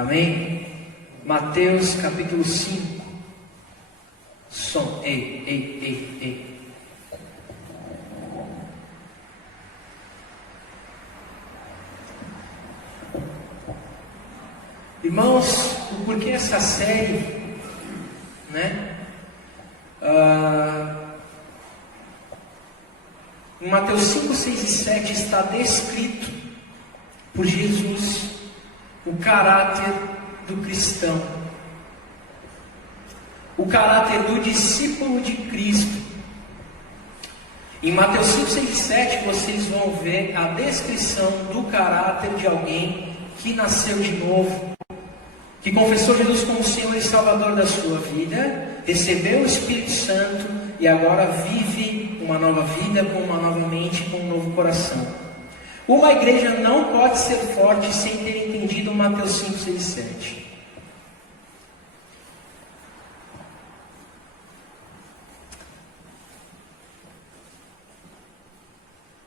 Amém? Mateus capítulo 5. Som, ei. Irmãos, o porquê essa série, né? Em Mateus 5, 6 e 7 está descrito por Jesus o caráter do cristão, o caráter do discípulo de Cristo. Em Mateus 5, 6 e 7 vocês vão ver a descrição do caráter de alguém que nasceu de novo, que confessou Jesus como Senhor e Salvador da sua vida, recebeu o Espírito Santo e agora vive uma nova vida, com uma nova mente, com um novo coração. Uma igreja não pode ser forte sem ter entendido Mateus 5, 6 e 7.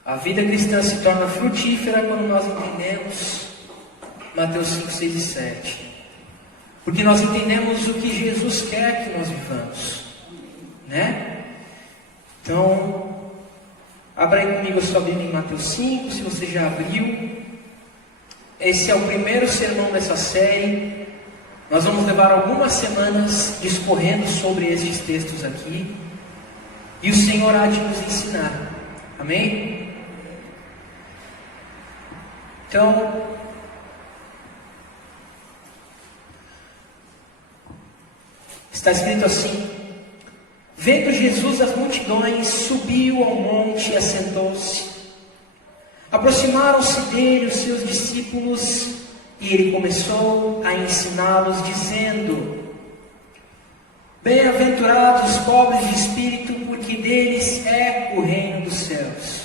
A vida cristã se torna frutífera quando nós entendemos Mateus 5, 6 e 7. Porque nós entendemos o que Jesus quer que nós vivamos, né? Então, abra aí comigo a sua Bíblia em Mateus 5, se você já abriu. Esse é o primeiro sermão dessa série. Nós vamos levar algumas semanas discorrendo sobre esses textos aqui, e o Senhor há de nos ensinar, amém? Então, está escrito assim: vendo Jesus as multidões, subiu ao monte e assentou-se. Aproximaram-se dele os seus discípulos, e ele começou a ensiná-los, dizendo: bem-aventurados os pobres de espírito, porque deles é o reino dos céus.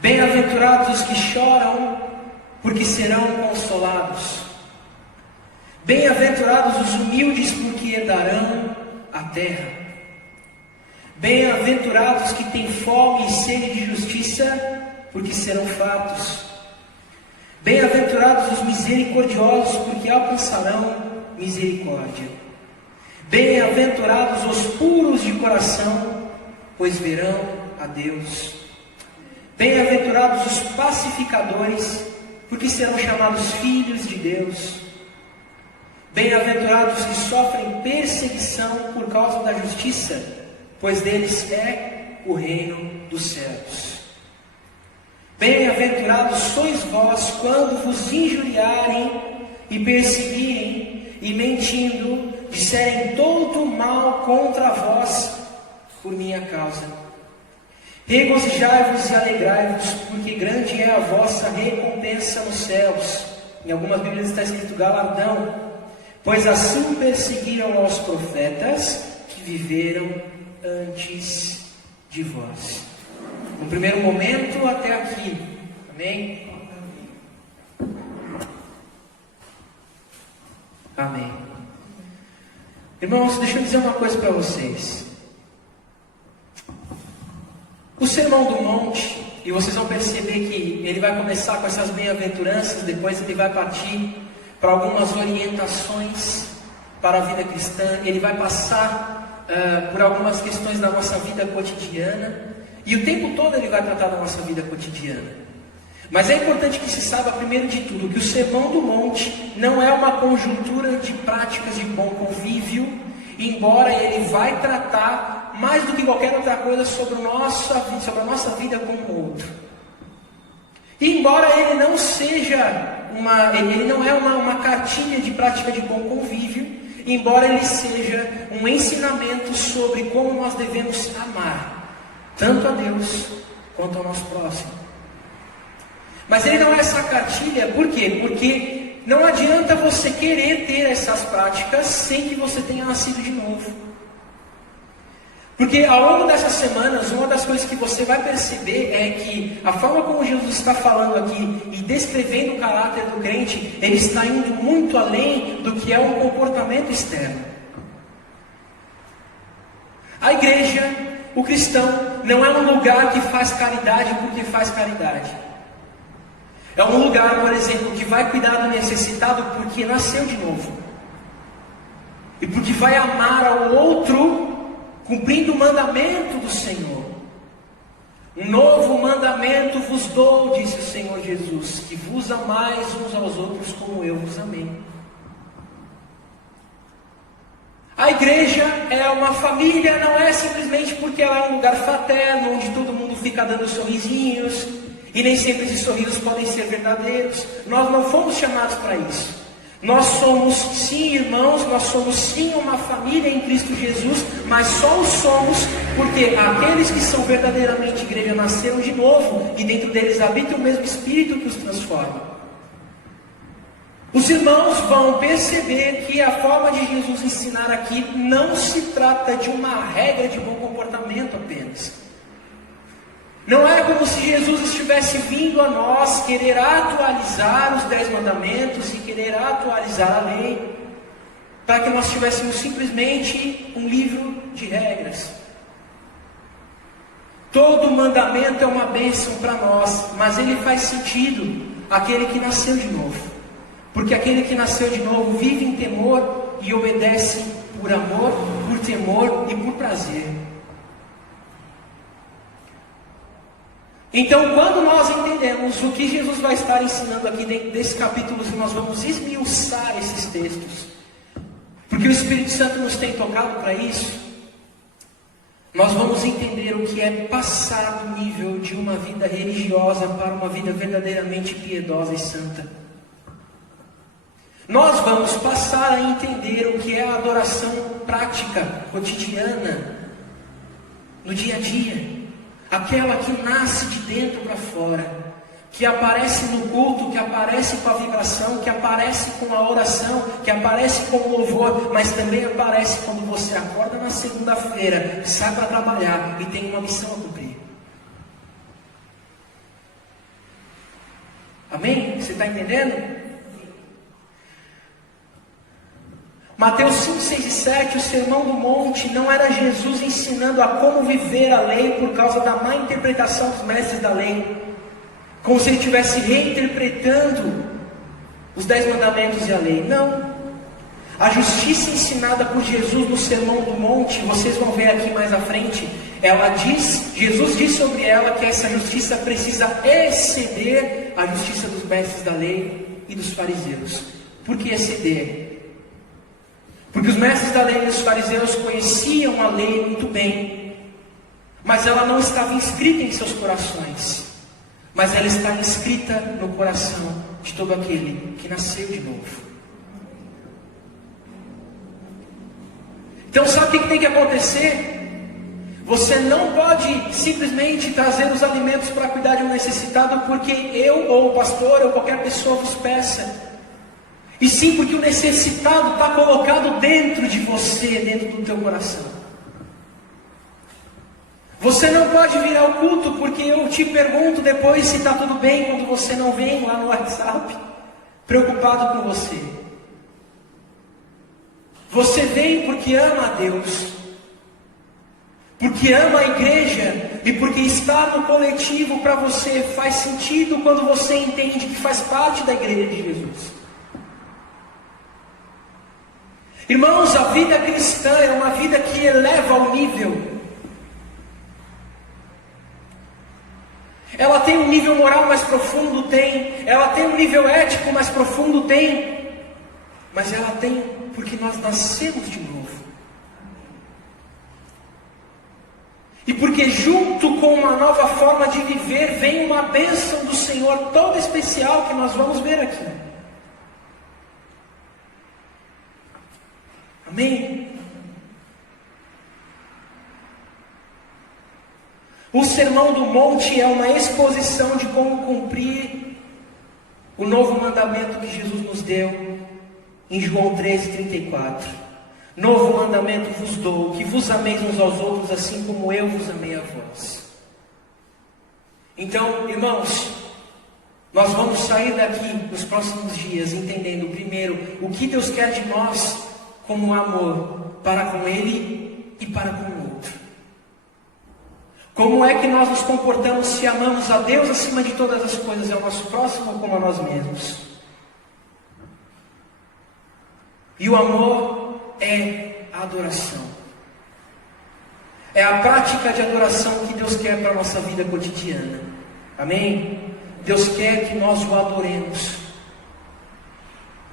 Bem-aventurados os que choram, porque serão consolados. Bem-aventurados os humildes, porque herdarão a terra. Bem-aventurados que têm fome e sede de justiça, porque serão fartos. Bem-aventurados os misericordiosos, porque alcançarão misericórdia. Bem-aventurados os puros de coração, pois verão a Deus. Bem-aventurados os pacificadores, porque serão chamados filhos de Deus. Bem-aventurados os que sofrem perseguição por causa da justiça, pois deles é o reino dos céus. Bem-aventurados sois vós quando vos injuriarem e perseguirem, e mentindo, disserem todo mal contra vós por minha causa. Regozijai-vos e alegrai-vos, porque grande é a vossa recompensa nos céus. Em algumas Bíblias está escrito galardão, pois assim perseguiram aos profetas que viveram antes de vós. No primeiro momento até aqui, amém? Amém. Irmãos, deixa eu dizer uma coisa para vocês. O Sermão do Monte, e vocês vão perceber que ele vai começar com essas bem-aventuranças, depois ele vai partir para algumas orientações para a vida cristã, ele vai passar por algumas questões da nossa vida cotidiana, e o tempo todo ele vai tratar da nossa vida cotidiana. Mas é importante que se saiba, primeiro de tudo, que o Sermão do Monte não é uma conjuntura de práticas de bom convívio, embora ele vai tratar mais do que qualquer outra coisa sobre a nossa vida com o outro. E embora ele não seja ele não é uma cartilha de prática de bom convívio, embora ele seja um ensinamento sobre como nós devemos amar tanto a Deus quanto ao nosso próximo. Mas ele não é essa cartilha, por quê? Porque não adianta você querer ter essas práticas sem que você tenha nascido de novo. Porque ao longo dessas semanas, uma das coisas que você vai perceber é que a forma como Jesus está falando aqui e descrevendo o caráter do crente, ele está indo muito além do que é um comportamento externo. A igreja, o cristão, não é um lugar que faz caridade porque faz caridade. É um lugar, por exemplo, que vai cuidar do necessitado porque nasceu de novo. E porque vai amar ao outro, cumprindo o mandamento do Senhor. Um novo mandamento vos dou, disse o Senhor Jesus, que vos amais uns aos outros como eu vos amei. A igreja é uma família, não é simplesmente porque ela é um lugar fraterno, onde todo mundo fica dando sorrisinhos, e nem sempre esses sorrisos podem ser verdadeiros. Nós não fomos chamados para isso. Nós somos sim irmãos, nós somos sim uma família em Cristo Jesus, mas só o somos porque aqueles que são verdadeiramente igreja nasceram de novo, e dentro deles habita o mesmo Espírito que os transforma. Os irmãos vão perceber que a forma de Jesus ensinar aqui não se trata de uma regra de bom comportamento apenas. Não é como se Jesus estivesse vindo a nós querer atualizar os 10 mandamentos e querer atualizar a lei, para que nós tivéssemos simplesmente um livro de regras. Todo mandamento é uma bênção para nós, mas ele faz sentido àquele que nasceu de novo. Porque aquele que nasceu de novo vive em temor e obedece por amor, por temor e por prazer. Então, quando nós entendemos o que Jesus vai estar ensinando aqui dentro desse capítulo, nós vamos esmiuçar esses textos, porque o Espírito Santo nos tem tocado para isso. Nós vamos entender o que é passar do nível de uma vida religiosa para uma vida verdadeiramente piedosa e santa. Nós vamos passar a entender o que é a adoração prática, cotidiana, no dia a dia. Aquela que nasce de dentro para fora, que aparece no culto, que aparece com a vibração, que aparece com a oração, que aparece com o louvor, mas também aparece quando você acorda na segunda-feira, sai para trabalhar e tem uma missão a cumprir. Amém? Você está entendendo? Mateus 5, 6 e 7, o Sermão do Monte, não era Jesus ensinando a como viver a lei por causa da má interpretação dos mestres da lei, como se ele estivesse reinterpretando os 10 mandamentos e a lei. Não. A justiça ensinada por Jesus no Sermão do Monte, vocês vão ver aqui mais à frente, Jesus diz sobre ela que essa justiça precisa exceder a justiça dos mestres da lei e dos fariseus. Por que exceder? Porque os mestres da lei e os fariseus conheciam a lei muito bem, mas ela não estava inscrita em seus corações, mas ela está inscrita no coração de todo aquele que nasceu de novo. Então sabe o que tem que acontecer? Você não pode simplesmente trazer os alimentos para cuidar de um necessitado porque eu ou o pastor ou qualquer pessoa vos peça. E sim porque o necessitado está colocado dentro de você, dentro do teu coração. Você não pode vir ao culto porque eu te pergunto depois se está tudo bem quando você não vem lá no WhatsApp, preocupado com você. Você vem porque ama a Deus, porque ama a igreja e porque estar no coletivo para você faz sentido quando você entende que faz parte da igreja de Jesus. Irmãos, a vida cristã é uma vida que eleva o nível. Ela tem um nível moral mais profundo? Tem. Ela tem um nível ético mais profundo? Tem. Mas ela tem porque nós nascemos de novo. E porque junto com uma nova forma de viver vem uma bênção do Senhor toda especial que nós vamos ver aqui. Amém? O Sermão do Monte é uma exposição de como cumprir o novo mandamento que Jesus nos deu em João 13:34. Novo mandamento vos dou, que vos ameis uns aos outros assim como eu vos amei a vós. Então, irmãos, nós vamos sair daqui nos próximos dias entendendo primeiro o que Deus quer de nós como amor para com Ele e para com o outro. Como é que nós nos comportamos se amamos a Deus acima de todas as coisas e ao nosso próximo como a nós mesmos? E o amor é a adoração. É a prática de adoração que Deus quer para a nossa vida cotidiana. Amém? Deus quer que nós o adoremos.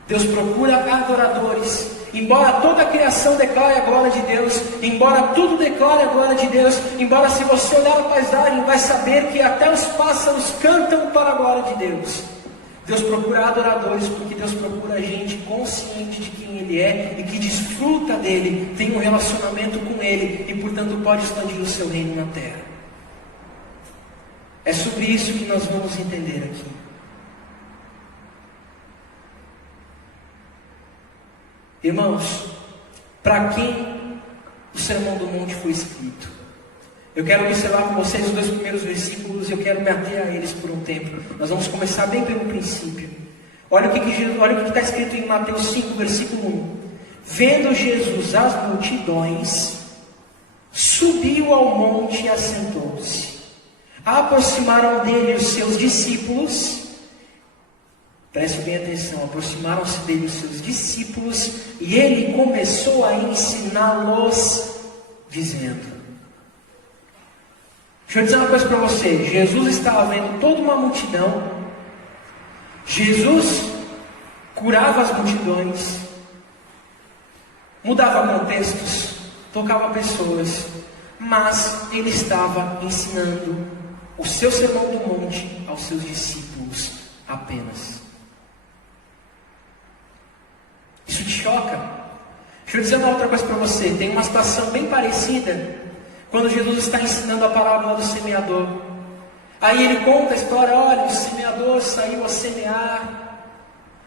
Deus procura adoradores. Embora toda a criação declare a glória de Deus, embora tudo declare a glória de Deus, embora se você olhar a paisagem, vai saber que até os pássaros cantam para a glória de Deus. Deus procura adoradores porque Deus procura gente consciente de quem Ele é e que desfruta dEle, tem um relacionamento com Ele e, portanto, pode expandir o seu reino na terra. É sobre isso que nós vamos entender aqui. Irmãos, para quem o Sermão do Monte foi escrito? Eu quero observar com vocês os 2 primeiros versículos e eu quero me ater a eles por um tempo. Nós vamos começar bem pelo princípio. Olha o que está escrito em Mateus 5, versículo 1. Vendo Jesus as multidões, subiu ao monte e assentou-se. Aproximaram dele os seus discípulos. Preste bem atenção, aproximaram-se dele os seus discípulos e ele começou a ensiná-los, dizendo: deixa eu dizer uma coisa para você, Jesus estava vendo toda uma multidão, Jesus curava as multidões, mudava contextos, tocava pessoas, mas ele estava ensinando o seu sermão do monte aos seus discípulos apenas. Isso te choca? Deixa eu dizer uma outra coisa para você. Tem uma situação bem parecida quando Jesus está ensinando a parábola do semeador. Aí ele conta a história: olha, o semeador saiu a semear,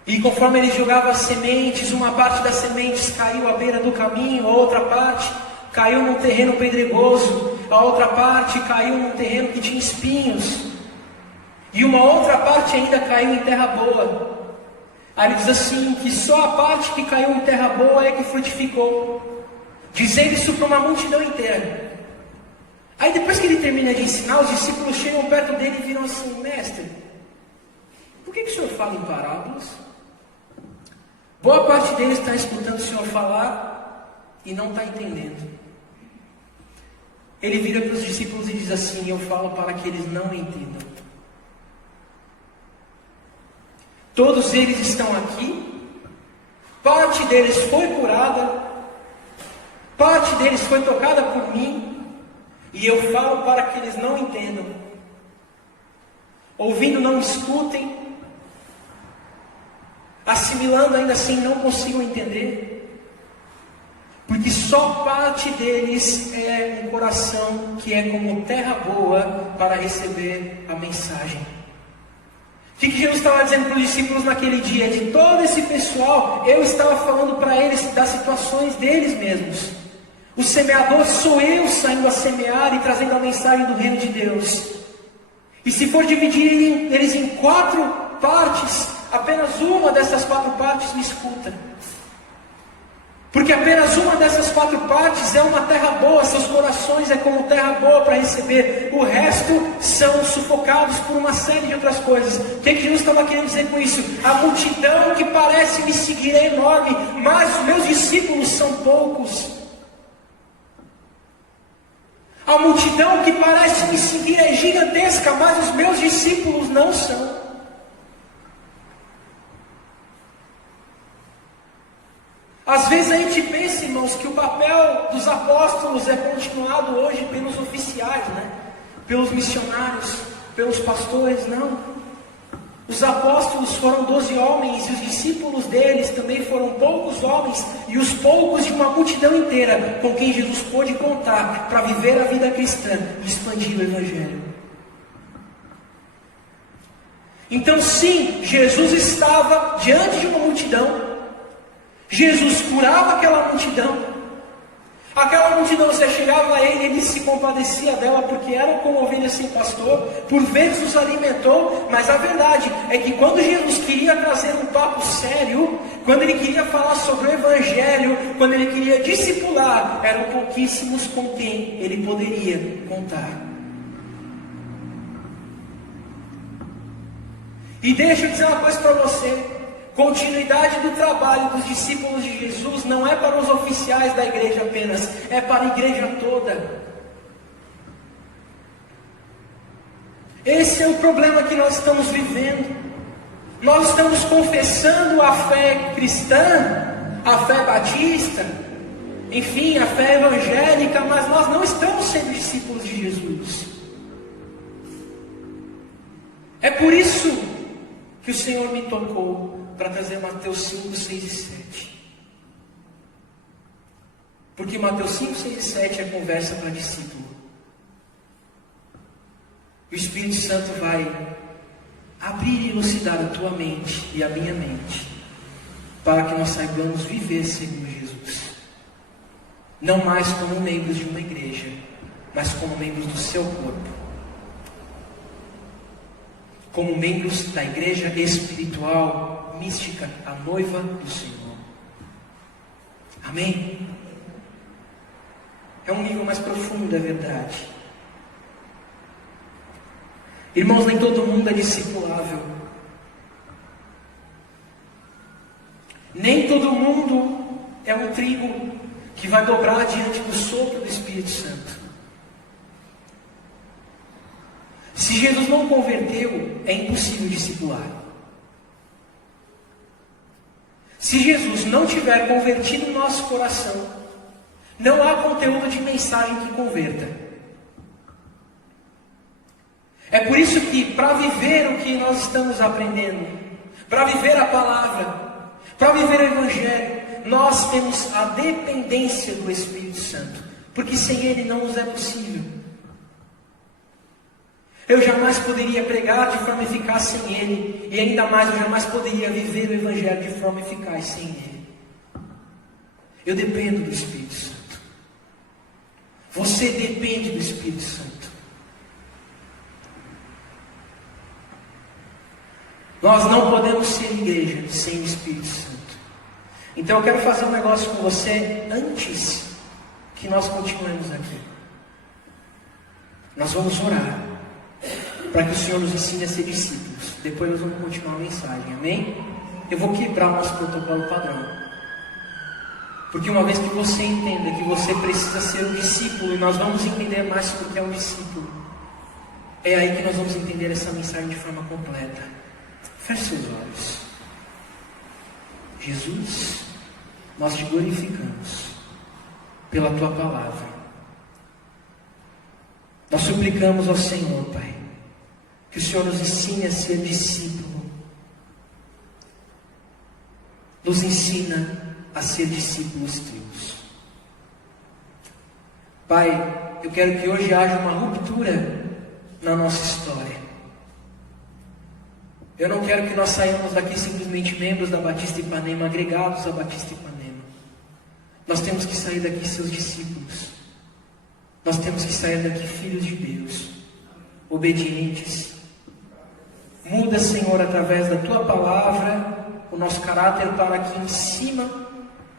e conforme ele jogava as sementes, uma parte das sementes caiu à beira do caminho, a outra parte caiu num terreno pedregoso, a outra parte caiu num terreno que tinha espinhos, e uma outra parte ainda caiu em terra boa. Aí ele diz assim, que só a parte que caiu em terra boa é que frutificou, dizendo isso para uma multidão inteira. Aí depois que ele termina de ensinar, os discípulos chegam perto dele e viram assim: mestre, por que o senhor fala em parábolas? Boa parte deles está escutando o senhor falar e não está entendendo. Ele vira para os discípulos e diz assim: eu falo para que eles não entendam. Todos eles estão aqui, parte deles foi curada, parte deles foi tocada por mim, e eu falo para que eles não entendam. Ouvindo não escutem, assimilando ainda assim não consigam entender, porque só parte deles é um coração que é como terra boa para receber a mensagem. O que Jesus estava dizendo para os discípulos naquele dia? De todo esse pessoal, eu estava falando para eles das situações deles mesmos. O semeador sou eu saindo a semear e trazendo a mensagem do reino de Deus. E se for dividir eles em 4 partes, apenas uma dessas 4 partes me escuta. Porque apenas uma dessas 4 partes é uma terra boa, seus corações é como terra boa para receber. O resto são sufocados por uma série de outras coisas. O que Jesus estava querendo dizer com isso? A multidão que parece me seguir é enorme, mas os meus discípulos são poucos. A multidão que parece me seguir é gigantesca, mas os meus discípulos não são. Às vezes a gente pensa, irmãos, que o papel dos apóstolos é continuado hoje pelos oficiais, né? Pelos missionários, pelos pastores. Não. Os apóstolos foram 12 homens e os discípulos deles também foram poucos homens e os poucos de uma multidão inteira com quem Jesus pôde contar para viver a vida cristã e expandir o Evangelho. Então sim, Jesus estava diante de uma multidão. Jesus curava aquela multidão. Aquela multidão, você chegava a ele, ele se compadecia dela, porque eram como ovelhas sem pastor, por vezes os alimentou, mas a verdade é que quando Jesus queria trazer um papo sério, quando ele queria falar sobre o Evangelho, quando ele queria discipular, eram pouquíssimos com quem ele poderia contar. E deixa eu dizer uma coisa para você: continuidade do trabalho dos discípulos de Jesus não é para os oficiais da igreja apenas, é para a igreja toda. Esse é o problema que nós estamos vivendo. Nós estamos confessando a fé cristã, a fé batista, enfim, a fé evangélica, mas nós não estamos sendo discípulos de Jesus. É por isso que o Senhor me tocou para trazer Mateus 5, 6 e 7. Porque Mateus 5, 6 e 7 é conversa para discípulo. O Espírito Santo vai abrir e elucidar a tua mente e a minha mente, para que nós saibamos viver segundo Jesus. Não mais como membros de uma igreja, mas como membros do seu corpo. Como membros da igreja espiritual, mística, a noiva do Senhor. Amém? É um nível mais profundo, é verdade. Irmãos, nem todo mundo é discipulável. Nem todo mundo é um trigo que vai dobrar diante do sopro do Espírito Santo. Se Jesus não converteu, é impossível discipular. Se Jesus não tiver convertido o nosso coração, não há conteúdo de mensagem que converta. É por isso que, para viver o que nós estamos aprendendo, para viver a palavra, para viver o Evangelho, nós temos a dependência do Espírito Santo, porque sem Ele não nos é possível. Eu jamais poderia pregar de forma eficaz sem Ele, e ainda mais eu jamais poderia viver o Evangelho de forma eficaz sem Ele. Eu dependo do Espírito Santo. Você depende do Espírito Santo. Nós não podemos ser igreja sem o Espírito Santo. Então eu quero fazer um negócio com você antes que nós continuemos aqui. Nós vamos orar para que o Senhor nos ensine a ser discípulos. Depois nós vamos continuar a mensagem, amém? Eu vou quebrar o nosso protocolo padrão. Porque uma vez que você entenda que você precisa ser um discípulo, e nós vamos entender mais sobre o que é um discípulo, é aí que nós vamos entender essa mensagem de forma completa. Feche seus olhos. Jesus, nós te glorificamos pela tua palavra. Nós suplicamos ao Senhor, Pai, que o Senhor nos ensine a ser discípulo. Nos ensina a ser discípulos teus. Pai, eu quero que hoje haja uma ruptura na nossa história. Eu não quero que nós saiamos daqui simplesmente membros da Batista Ipanema, agregados à Batista Ipanema. Nós temos que sair daqui seus discípulos. Nós temos que sair daqui filhos de Deus, obedientes. Muda, Senhor, através da Tua palavra, o nosso caráter, para que em cima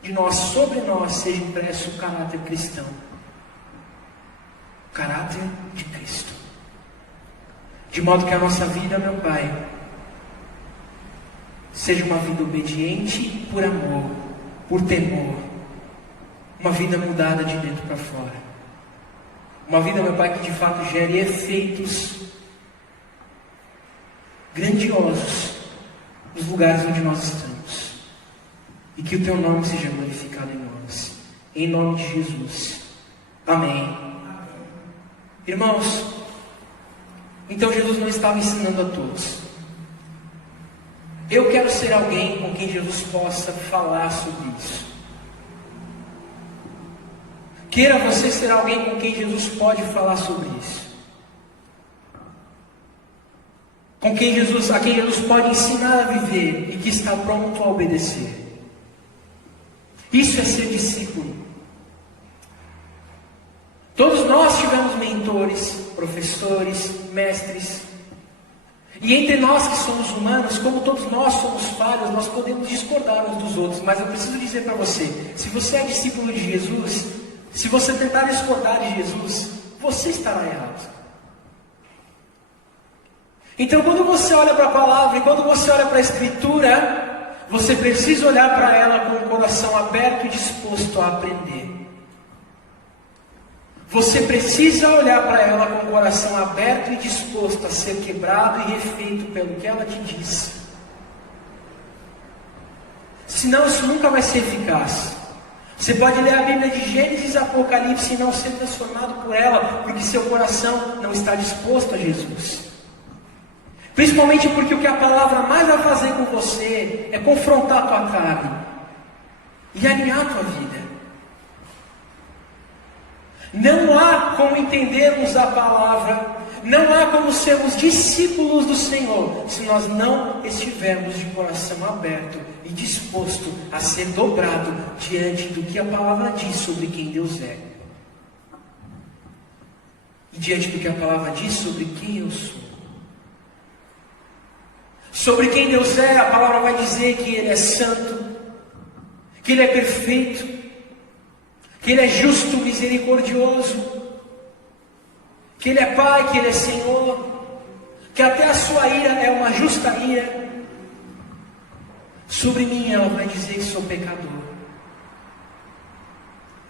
de nós, sobre nós, seja impresso o caráter cristão. O caráter de Cristo. De modo que a nossa vida, meu Pai, seja uma vida obediente por amor, por temor. Uma vida mudada de dentro para fora. Uma vida, meu Pai, que de fato gere efeitos grandiosos nos lugares onde nós estamos. E que o Teu nome seja glorificado em nós. Em nome de Jesus. Amém. Irmãos, então Jesus não estava ensinando a todos. Eu quero ser alguém com quem Jesus possa falar sobre isso. Queira você ser alguém com quem Jesus pode falar sobre isso. A quem Jesus pode ensinar a viver e que está pronto a obedecer. Isso é ser discípulo. Todos nós tivemos mentores, professores, mestres. E entre nós que somos humanos, como todos nós somos falhos, nós podemos discordar uns dos outros. Mas eu preciso dizer para você, se você é discípulo de Jesus, se você tentar discordar de Jesus, você estará errado. Então, quando você olha para a palavra e quando você olha para a Escritura, você precisa olhar para ela com o coração aberto e disposto a aprender. Você precisa olhar para ela com o coração aberto e disposto a ser quebrado e refeito pelo que ela te disse. Senão isso nunca vai ser eficaz. Você pode ler a Bíblia de Gênesis e Apocalipse e não ser transformado por ela, porque seu coração não está disposto a Jesus. Principalmente porque o que a palavra mais vai fazer com você é confrontar a tua carne e alinhar a tua vida. Não há como entendermos a palavra, não há como sermos discípulos do Senhor, se nós não estivermos de coração aberto e disposto a ser dobrado diante do que a palavra diz sobre quem Deus é. E diante do que a palavra diz sobre quem eu sou. Sobre quem Deus é, a palavra vai dizer que Ele é santo, que Ele é perfeito, que Ele é justo, misericordioso, que Ele é Pai, que Ele é Senhor, que até a sua ira é uma justa ira. Sobre mim ela vai dizer que sou pecador.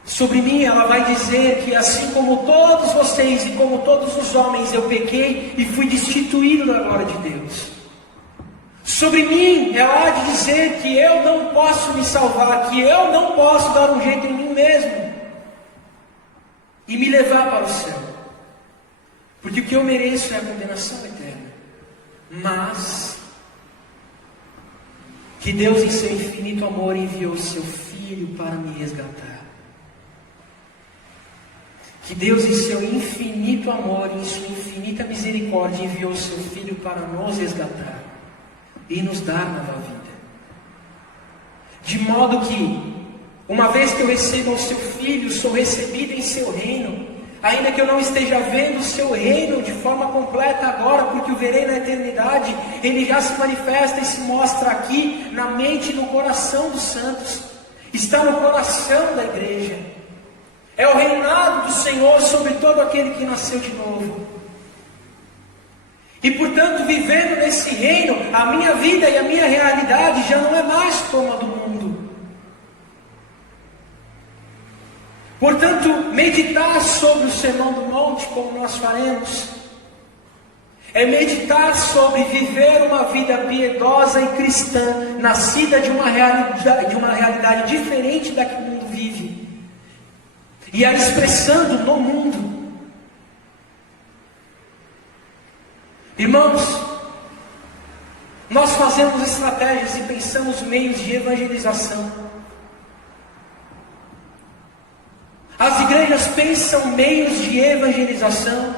Sobre mim ela vai dizer que assim como todos vocês e como todos os homens eu pequei e fui destituído da glória de Deus. Sobre mim ela há de dizer que eu não posso me salvar, que eu não posso dar um jeito em mim mesmo e me levar para o céu, porque o que eu mereço é a condenação eterna. Mas que Deus em seu infinito amor enviou seu Filho para me resgatar. Que Deus em seu infinito amor e em sua infinita misericórdia enviou seu Filho para nos resgatar e nos dar nova vida. De modo que, uma vez que eu receba o seu Filho, sou recebido em seu reino, ainda que eu não esteja vendo o seu reino de forma completa agora, porque o verei na eternidade, ele já se manifesta e se mostra aqui na mente e no coração dos santos, está no coração da igreja. É o reinado do Senhor sobre todo aquele que nasceu de novo. E portanto, vivendo nesse reino, a minha vida e a minha realidade já não é mais como a do mundo. Portanto, meditar sobre o Sermão do Monte, como nós faremos, é meditar sobre viver uma vida piedosa e cristã, nascida de uma realidade diferente da que o mundo vive, e a expressando no mundo. Irmãos, nós fazemos estratégias e pensamos meios de evangelização. As igrejas pensam meios de evangelização.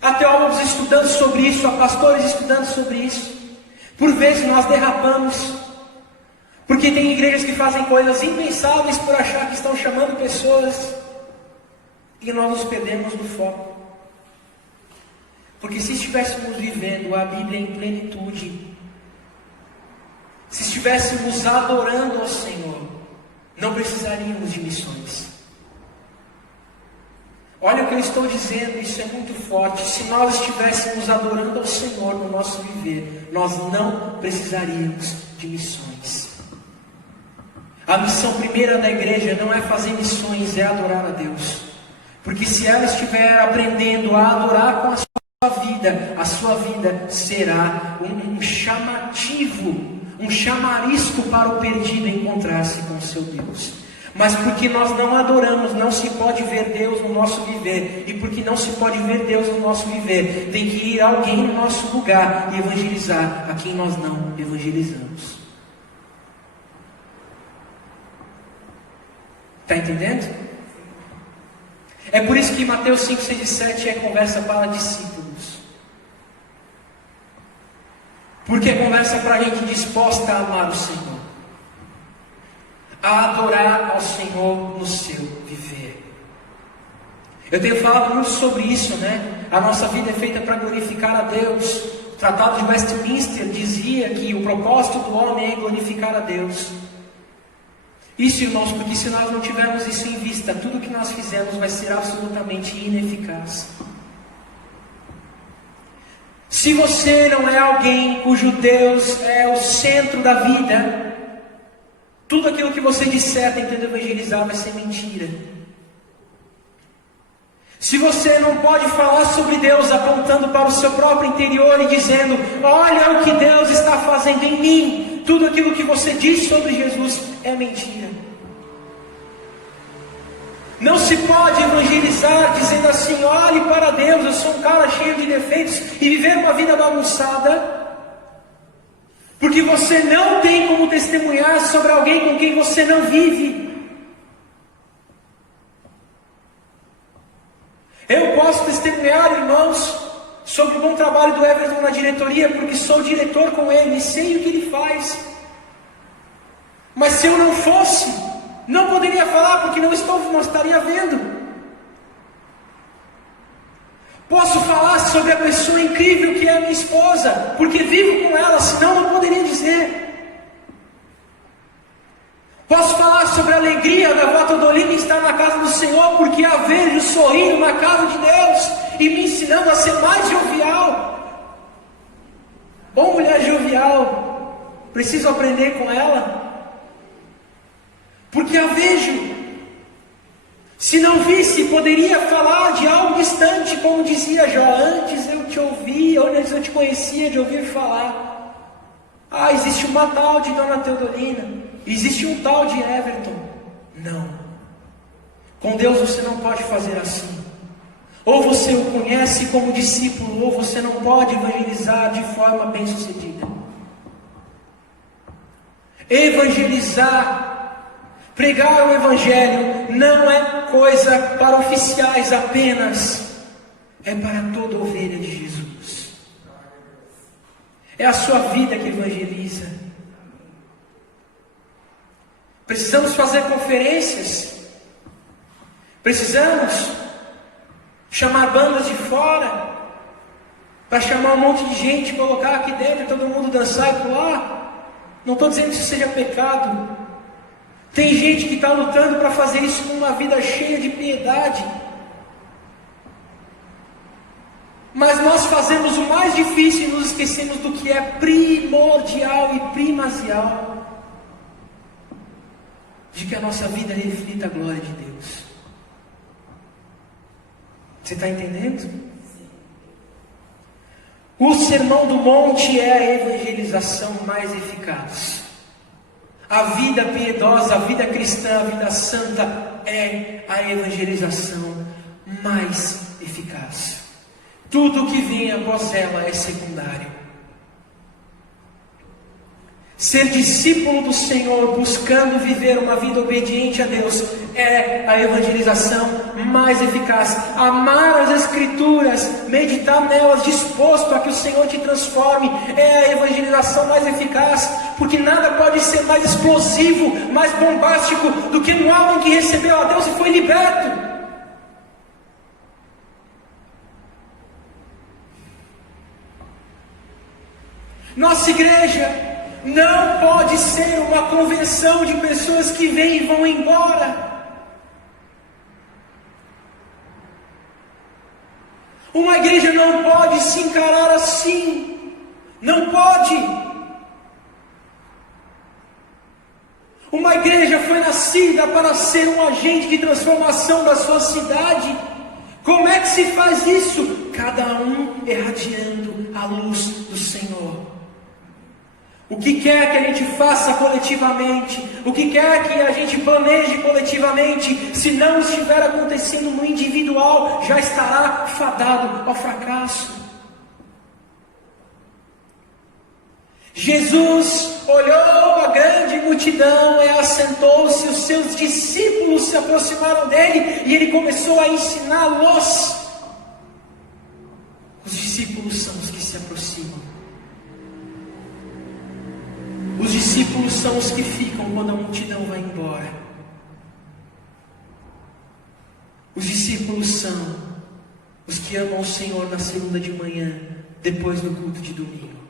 Há teólogos estudando sobre isso, há pastores estudando sobre isso. Por vezes nós derrapamos, porque tem igrejas que fazem coisas impensáveis por achar que estão chamando pessoas, e nós nos perdemos do foco. Porque se estivéssemos vivendo a Bíblia em plenitude, se estivéssemos adorando ao Senhor, não precisaríamos de missões. Olha o que eu estou dizendo, isso é muito forte. Se nós estivéssemos adorando ao Senhor no nosso viver, nós não precisaríamos de missões. A missão primeira da igreja não é fazer missões, é adorar a Deus. Porque se ela estiver aprendendo a adorar com a sua vida será um chamativo, um chamarisco para o perdido encontrar-se com o seu Deus. Mas porque nós não adoramos, não se pode ver Deus no nosso viver. E porque não se pode ver Deus no nosso viver, tem que ir alguém no nosso lugar e evangelizar a quem nós não evangelizamos. Está entendendo? É por isso que Mateus 5, 6 e 7 é conversa para discípulos. Porque é conversa para gente disposta a amar o Senhor, a adorar ao Senhor no seu viver. Eu tenho falado muito sobre isso, né? A nossa vida é feita para glorificar a Deus. O Tratado de Westminster dizia que o propósito do homem é glorificar a Deus. Isso, irmãos, porque se nós não tivermos isso em vista, tudo que nós fizermos vai ser absolutamente ineficaz. Se você não é alguém cujo Deus é o centro da vida, tudo aquilo que você disser tentando evangelizar vai ser mentira. Se você não pode falar sobre Deus apontando para o seu próprio interior e dizendo: olha o que Deus está fazendo em mim, tudo aquilo que você diz sobre Jesus é mentira. Não se pode evangelizar dizendo assim: olhe para Deus, eu sou um cara cheio de defeitos, e viver uma vida bagunçada, porque você não tem como testemunhar sobre alguém com quem você não vive. Eu posso testemunhar, irmãos, sobre o bom trabalho do Everton na diretoria, porque sou diretor com ele e sei o que ele faz. Mas se eu não fosse, não poderia falar, porque não estaria vendo. Posso falar sobre a pessoa incrível que é minha esposa, porque vivo com ela, senão não poderia dizer. Posso falar sobre a alegria da avó Todolina estar na casa do Senhor, porque a vejo sorrindo na casa de Deus e me ensinando a ser mais jovial. Ou mulher jovial, preciso aprender com ela, porque a vejo. Se não visse, poderia falar de algo distante, como dizia Jó: antes eu te ouvia, antes eu te conhecia de ouvir falar. Ah, existe uma tal de Dona Teodolina, existe um tal de Everton. Não. Com Deus você não pode fazer assim. Ou você o conhece como discípulo, ou você não pode evangelizar de forma bem sucedida. Evangelizar, pregar o Evangelho, não é coisa para oficiais apenas, é para toda ovelha de Jesus. É a sua vida que evangeliza. Precisamos fazer conferências, precisamos chamar bandas de fora, para chamar um monte de gente, colocar aqui dentro, todo mundo dançar e pular. Não estou dizendo que isso seja pecado. Tem gente que está lutando para fazer isso com uma vida cheia de piedade. Mas nós fazemos o mais difícil e nos esquecemos do que é primordial e primazia, de que a nossa vida reflita a glória de Deus. Você está entendendo? O Sermão do Monte é a evangelização mais eficaz. A vida piedosa, a vida cristã, a vida santa é a evangelização mais eficaz. Tudo que vem após ela é secundário. Ser discípulo do Senhor, buscando viver uma vida obediente a Deus, é a evangelização mais eficaz. Amar as Escrituras, meditar nelas, disposto a que o Senhor te transforme, é a evangelização mais eficaz, porque nada pode ser mais explosivo, mais bombástico do que no homem que recebeu a Deus e foi liberto. Nossa igreja não pode ser uma convenção de pessoas que vêm e vão embora. Uma igreja não pode se encarar assim. Não pode. Uma igreja foi nascida para ser um agente de transformação da sua cidade. Como é que se faz isso? Cada um irradiando a luz do Senhor. O que quer que a gente faça coletivamente, o que quer que a gente planeje coletivamente, se não estiver acontecendo no individual, já estará fadado ao fracasso. Jesus olhou a grande multidão e assentou-se, os seus discípulos se aproximaram dele e ele começou a ensiná-los. Os discípulos são os que se aproximam. Os discípulos são os que ficam quando a multidão vai embora. Os discípulos são os que amam o Senhor na segunda de manhã, depois do culto de domingo.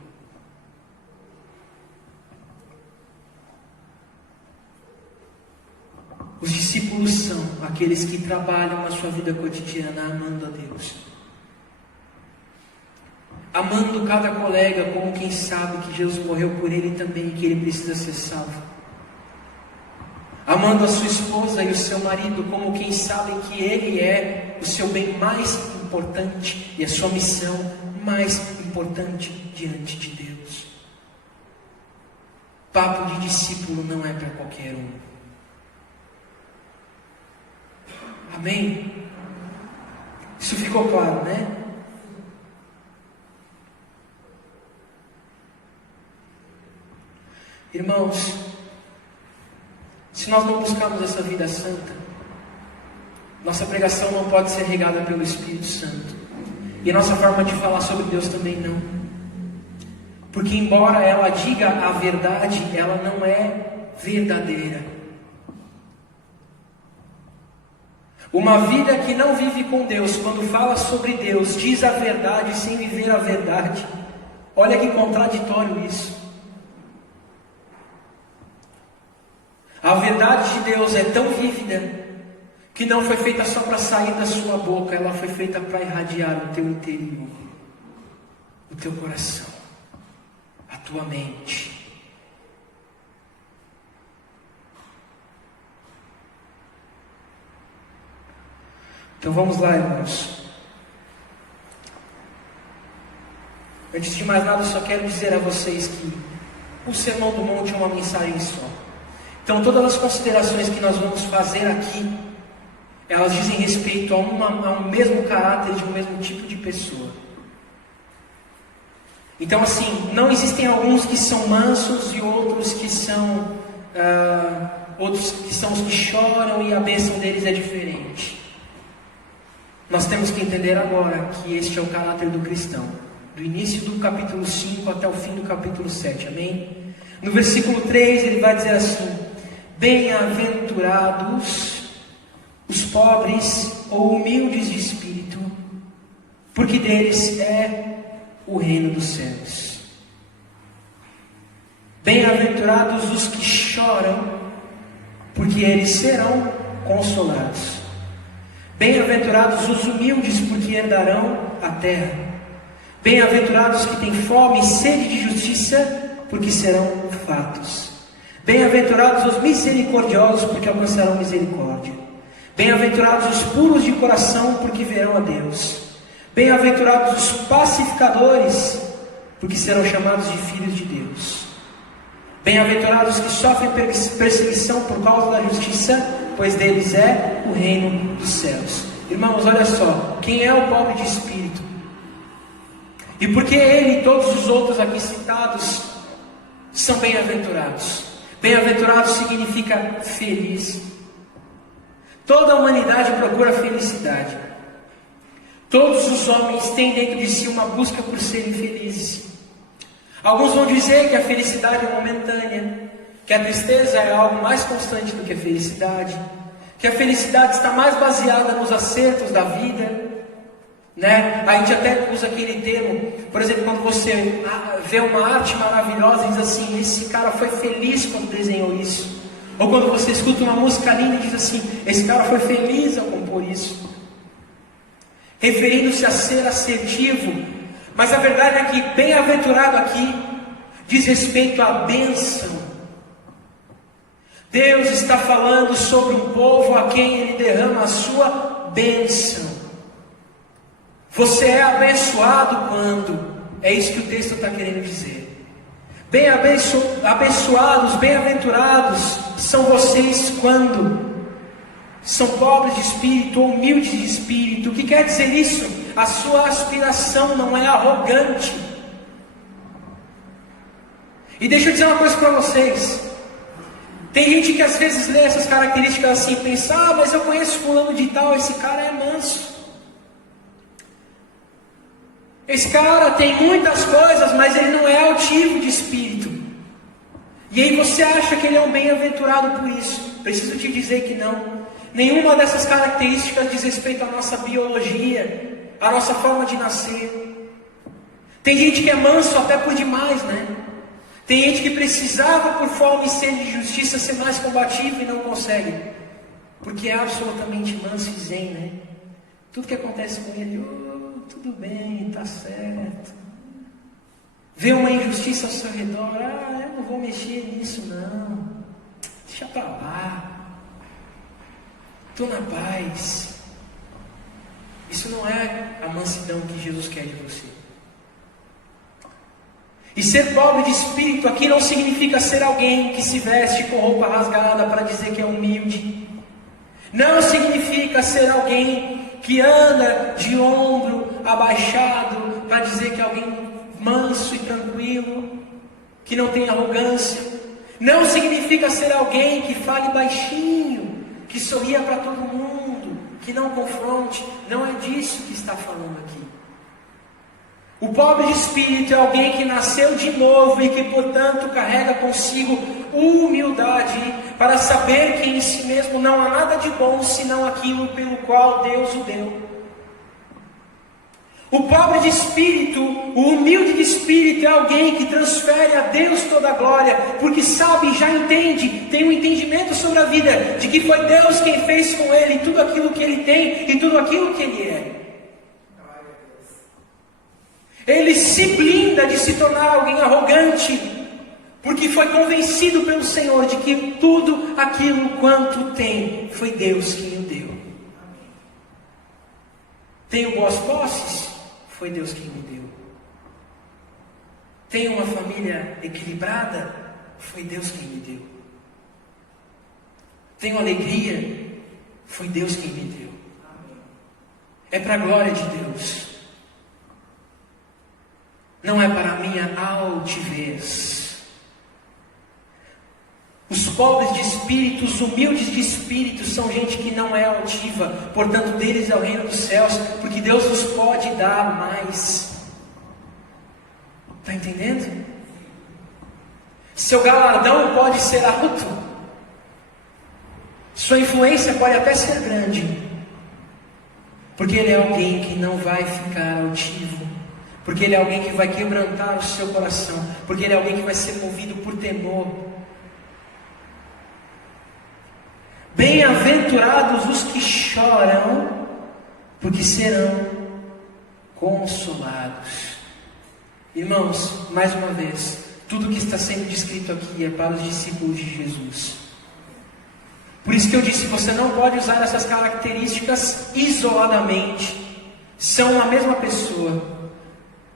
Os discípulos são aqueles que trabalham na sua vida cotidiana amando a Deus. A amando cada colega como quem sabe que Jesus morreu por ele também e que ele precisa ser salvo. Amando a sua esposa e o seu marido como quem sabe que ele é o seu bem mais importante e a sua missão mais importante diante de Deus. Papo de discípulo não é para qualquer um. Amém? Isso ficou claro, né? Irmãos, se nós não buscarmos essa vida santa, nossa pregação não pode ser regada pelo Espírito Santo. E a nossa forma de falar sobre Deus também não. Porque embora ela diga a verdade, ela não é verdadeira. Uma vida que não vive com Deus, quando fala sobre Deus, diz a verdade sem viver a verdade. Olha que contraditório isso. A verdade de Deus é tão vívida que não foi feita só para sair da sua boca, ela foi feita para irradiar o teu interior, o teu coração, a tua mente. Então vamos lá, irmãos. Antes de mais nada, eu só quero dizer a vocês que o Sermão do Monte é uma mensagem só. Então todas as considerações que nós vamos fazer aqui, elas dizem respeito a um mesmo caráter de um mesmo tipo de pessoa. Então assim, não existem alguns que são mansos e outros que são os que choram e a bênção deles é diferente. Nós temos que entender agora que este é o caráter do cristão, do início do capítulo 5 até o fim do capítulo 7, amém? No versículo 3 ele vai dizer assim: bem-aventurados os pobres ou humildes de espírito, porque deles é o reino dos céus. Bem-aventurados os que choram, porque eles serão consolados. Bem-aventurados os humildes, porque herdarão a terra. Bem-aventurados que têm fome e sede de justiça, porque serão fartos. Bem-aventurados os misericordiosos, porque alcançarão misericórdia. Bem-aventurados os puros de coração, porque verão a Deus. Bem-aventurados os pacificadores, porque serão chamados de filhos de Deus. Bem-aventurados que sofrem perseguição por causa da justiça, pois deles é o reino dos céus. Irmãos, olha só, quem é o pobre de espírito? E por que ele e todos os outros aqui citados são bem-aventurados? Bem-aventurado significa feliz. Toda a humanidade procura felicidade. Todos os homens têm dentro de si uma busca por serem felizes. Alguns vão dizer que a felicidade é momentânea, que a tristeza é algo mais constante do que a felicidade, que a felicidade está mais baseada nos acertos da vida, né? A gente até usa aquele termo, por exemplo, quando você vê uma arte maravilhosa e diz assim: esse cara foi feliz quando desenhou isso. Ou quando você escuta uma música linda e diz assim: esse cara foi feliz ao compor isso. Referindo-se a ser assertivo. Mas a verdade é que bem-aventurado aqui diz respeito à bênção. Deus está falando sobre um povo a quem Ele derrama a sua bênção. Você é abençoado quando? É isso que o texto está querendo dizer. Abençoados, bem-aventurados são vocês quando são pobres de espírito ou humildes de espírito. O que quer dizer isso? A sua aspiração não é arrogante. E deixa eu dizer uma coisa para vocês. Tem gente que às vezes lê essas características assim e pensa: mas eu conheço fulano de tal, esse cara é manso. Esse cara tem muitas coisas, mas ele não é altivo de espírito. E aí você acha que ele é um bem-aventurado por isso. Preciso te dizer que não. Nenhuma dessas características diz respeito à nossa biologia, à nossa forma de nascer. Tem gente que é manso até por demais, né? Tem gente que precisava, por fome e sede de justiça, ser mais combativo e não consegue. Porque é absolutamente manso e zen, né? Tudo que acontece com ele, tudo bem, tá certo. vê uma injustiça ao seu redor, eu não vou mexer nisso não, deixa para lá, estou na paz. Isso não é a mansidão que Jesus quer de você. E ser pobre de espírito aqui não significa ser alguém que se veste com roupa rasgada para dizer que é humilde. Não significa ser alguém que anda de ombro abaixado para dizer que é alguém manso e tranquilo, que não tem arrogância. Não significa ser alguém que fale baixinho, que sorria para todo mundo, que não confronte. Não é disso que está falando aqui. O pobre de espírito é alguém que nasceu de novo e que, portanto, carrega consigo humildade para saber que em si mesmo não há nada de bom senão aquilo pelo qual Deus o deu. O pobre de espírito, o humilde de espírito é alguém que transfere a Deus toda a glória, porque sabe, já entende, tem um entendimento sobre a vida, de que foi Deus quem fez com ele tudo aquilo que ele tem e tudo aquilo que ele é. Ele se blinda de se tornar alguém arrogante, porque foi convencido pelo Senhor de que tudo aquilo quanto tem, foi Deus quem o deu. Tenho boas posses? Foi Deus quem me deu. Tenho uma família equilibrada? Foi Deus quem me deu. Tenho alegria? Foi Deus quem me deu. É para a glória de Deus. Não é para a minha altivez. Os pobres de espírito, os humildes de espírito, são gente que não é altiva, portanto deles é o reino dos céus, porque Deus nos pode dar mais. Está entendendo? Seu galardão pode ser alto, sua influência pode até ser grande, porque Ele é alguém que não vai ficar altivo, porque Ele é alguém que vai quebrantar o seu coração, porque Ele é alguém que vai ser movido por temor. Bem-aventurados os que choram, porque serão consolados. Irmãos, mais uma vez, tudo que está sendo descrito aqui é para os discípulos de Jesus. Por isso que eu disse, você não pode usar essas características isoladamente. São a mesma pessoa.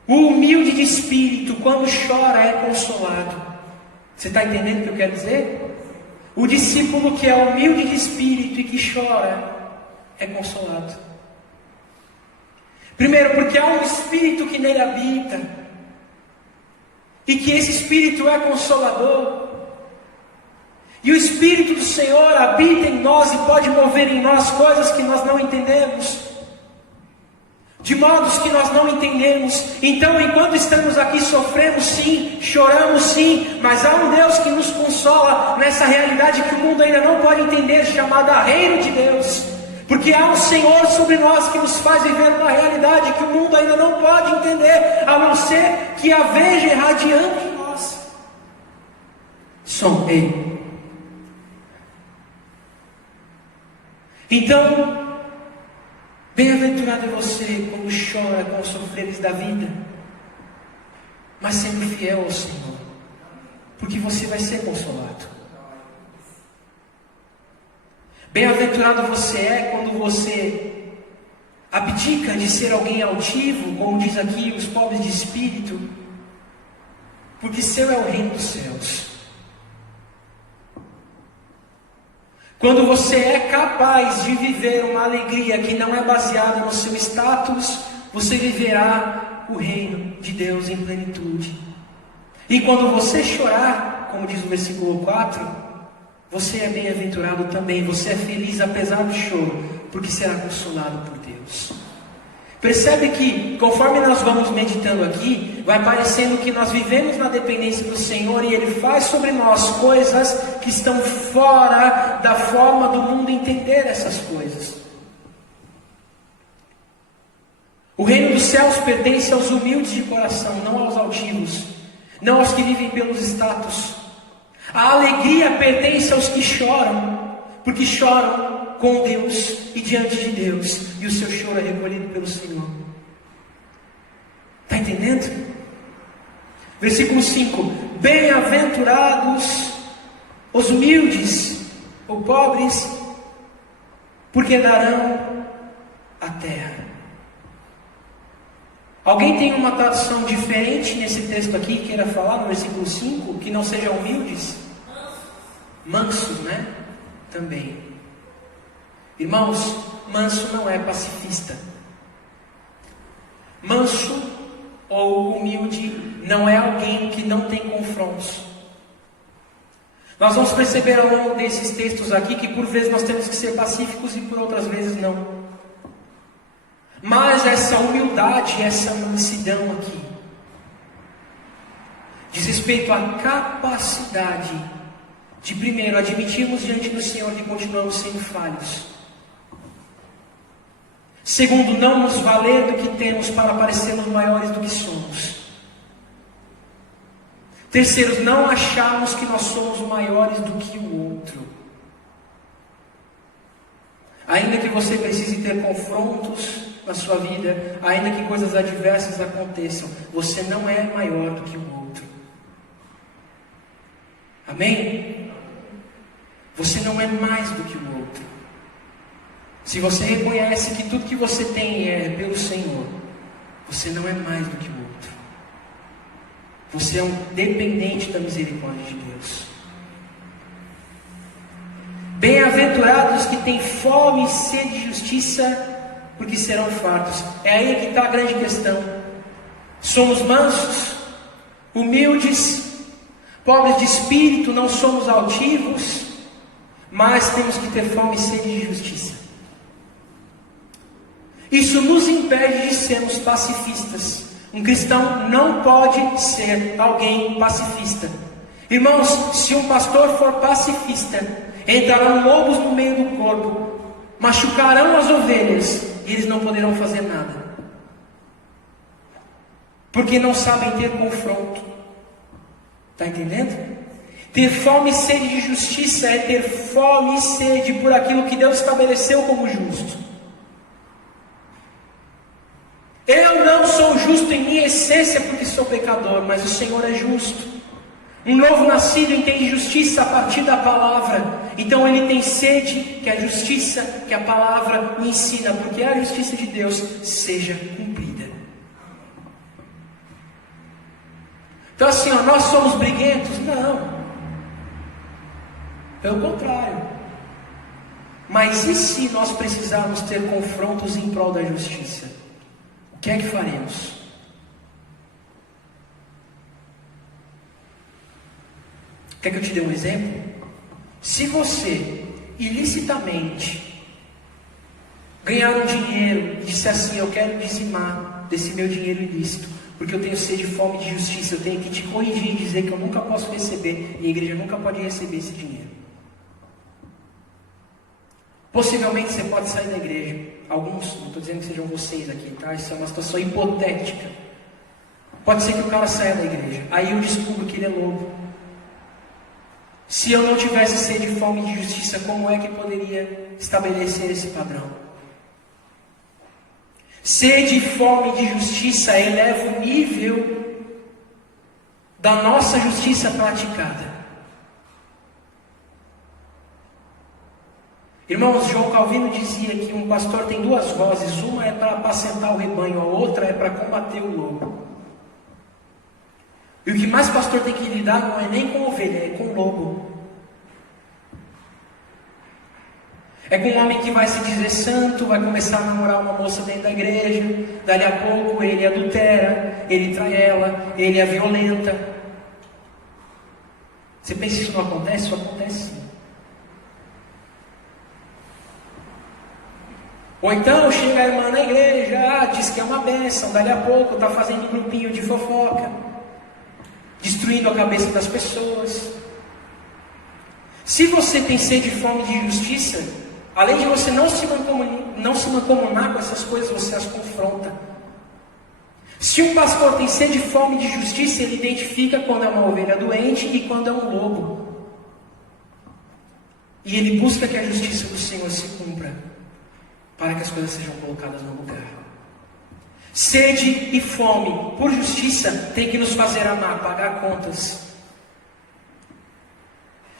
O humilde de espírito, quando chora, é consolado. Você está entendendo o que eu quero dizer? O discípulo que é humilde de espírito e que chora, é consolado. Primeiro, porque há um espírito que nele habita, e que esse espírito é consolador. E o Espírito do Senhor habita em nós e pode mover em nós coisas que nós não entendemos, de modos que nós não entendemos. Então, enquanto estamos aqui, sofremos sim, choramos sim, mas há um Deus que nos consola nessa realidade que o mundo ainda não pode entender, chamada Reino de Deus. Porque há um Senhor sobre nós que nos faz viver uma realidade que o mundo ainda não pode entender, a não ser que a veja irradiando em nós. Som Ele. Então, bem-aventurado é você quando chora com os sofreres da vida, mas sendo fiel ao Senhor, porque você vai ser consolado. Bem-aventurado você é quando você abdica de ser alguém altivo, como diz aqui os pobres de espírito, porque seu é o reino dos céus. Quando você é capaz de viver uma alegria que não é baseada no seu status, você viverá o reino de Deus em plenitude. E quando você chorar, como diz o versículo 4, você é bem-aventurado também, você é feliz apesar do choro, porque será consolado por Deus. Percebe que, conforme nós vamos meditando aqui, vai parecendo que nós vivemos na dependência do Senhor e Ele faz sobre nós coisas que estão fora da forma do mundo entender essas coisas. O reino dos céus pertence aos humildes de coração, não aos altivos, não aos que vivem pelos status. A alegria pertence aos que choram, porque choram com Deus e diante de Deus, e o seu choro é recolhido pelo Senhor. Está entendendo? Versículo 5: bem-aventurados os humildes ou pobres, porque darão a terra. Alguém tem uma tradução diferente nesse texto aqui, queira falar no versículo 5, que não sejam humildes? Mansos, né? Também. Irmãos, manso não é pacifista. Manso ou humilde não é alguém que não tem confrontos. Nós vamos perceber ao longo desses textos aqui que por vezes nós temos que ser pacíficos e por outras vezes não. Mas essa humildade, essa mansidão aqui, diz respeito à capacidade de, primeiro, admitirmos diante do Senhor que continuamos sendo falhos. Segundo, não nos valer do que temos para parecermos maiores do que somos. Terceiro, não acharmos que nós somos maiores do que o outro. Ainda que você precise ter confrontos na sua vida, ainda que coisas adversas aconteçam, você não é maior do que o outro. Amém? Você não é mais do que o outro. Se você reconhece que tudo que você tem é pelo Senhor, você não é mais do que o outro. Você é um dependente da misericórdia de Deus. Bem-aventurados que têm fome e sede de justiça, porque serão fartos. É aí que está a grande questão. Somos mansos, humildes, pobres de espírito, não somos altivos, mas temos que ter fome e sede de justiça. Isso nos impede de sermos pacifistas. Um cristão não pode ser alguém pacifista. Irmãos, se um pastor for pacifista, entrarão lobos no meio do corpo, machucarão as ovelhas, e eles não poderão fazer nada. Porque não sabem ter confronto. Está entendendo? Ter fome e sede de justiça é ter fome e sede por aquilo que Deus estabeleceu como justo. Eu não sou justo em minha essência porque sou pecador, mas o Senhor é justo. Um novo nascido entende justiça a partir da palavra. Então ele tem sede que a justiça, que a palavra o ensina, porque a justiça de Deus seja cumprida. Então assim, nós somos briguentos? Não. Pelo contrário. Mas e se nós precisarmos ter confrontos em prol da justiça? O que é que faremos? Quer que eu te dê um exemplo? Se você, ilicitamente, ganhar um dinheiro e disser assim: eu quero dizimar desse meu dinheiro ilícito, porque eu tenho sede e fome de justiça, eu tenho que te corrigir e dizer que eu nunca posso receber, e a igreja nunca pode receber esse dinheiro. Possivelmente você pode sair da igreja. Alguns, não estou dizendo que sejam vocês aqui, tá? Isso é uma situação hipotética. Pode ser que o cara saia da igreja. Aí eu descubro que ele é lobo. Se eu não tivesse sede e fome de justiça, como é que poderia estabelecer esse padrão? Sede e fome de justiça eleva o nível da nossa justiça praticada. Irmãos, João Calvino dizia que um pastor tem duas vozes. Uma é para apacentar o rebanho, a outra é para combater o lobo. E o que mais pastor tem que lidar não é nem com ovelha, é com lobo. É com um homem que vai se dizer santo, vai começar a namorar uma moça dentro da igreja, dali a pouco ele adultera, ele trai ela, ele é violenta. Você pensa que isso não acontece? Isso acontece sim. Ou então chega a irmã na igreja, diz que é uma bênção, dali a pouco está fazendo um grupinho de fofoca, destruindo a cabeça das pessoas. Se você tem sede e fome de justiça, além de você não se mancomunar com essas coisas, você as confronta. Se um pastor tem sede e fome de justiça, ele identifica quando é uma ovelha doente e quando é um lobo. E ele busca que a justiça do Senhor se cumpra, para que as coisas sejam colocadas no lugar. Sede e fome por justiça tem que nos fazer amar, pagar contas.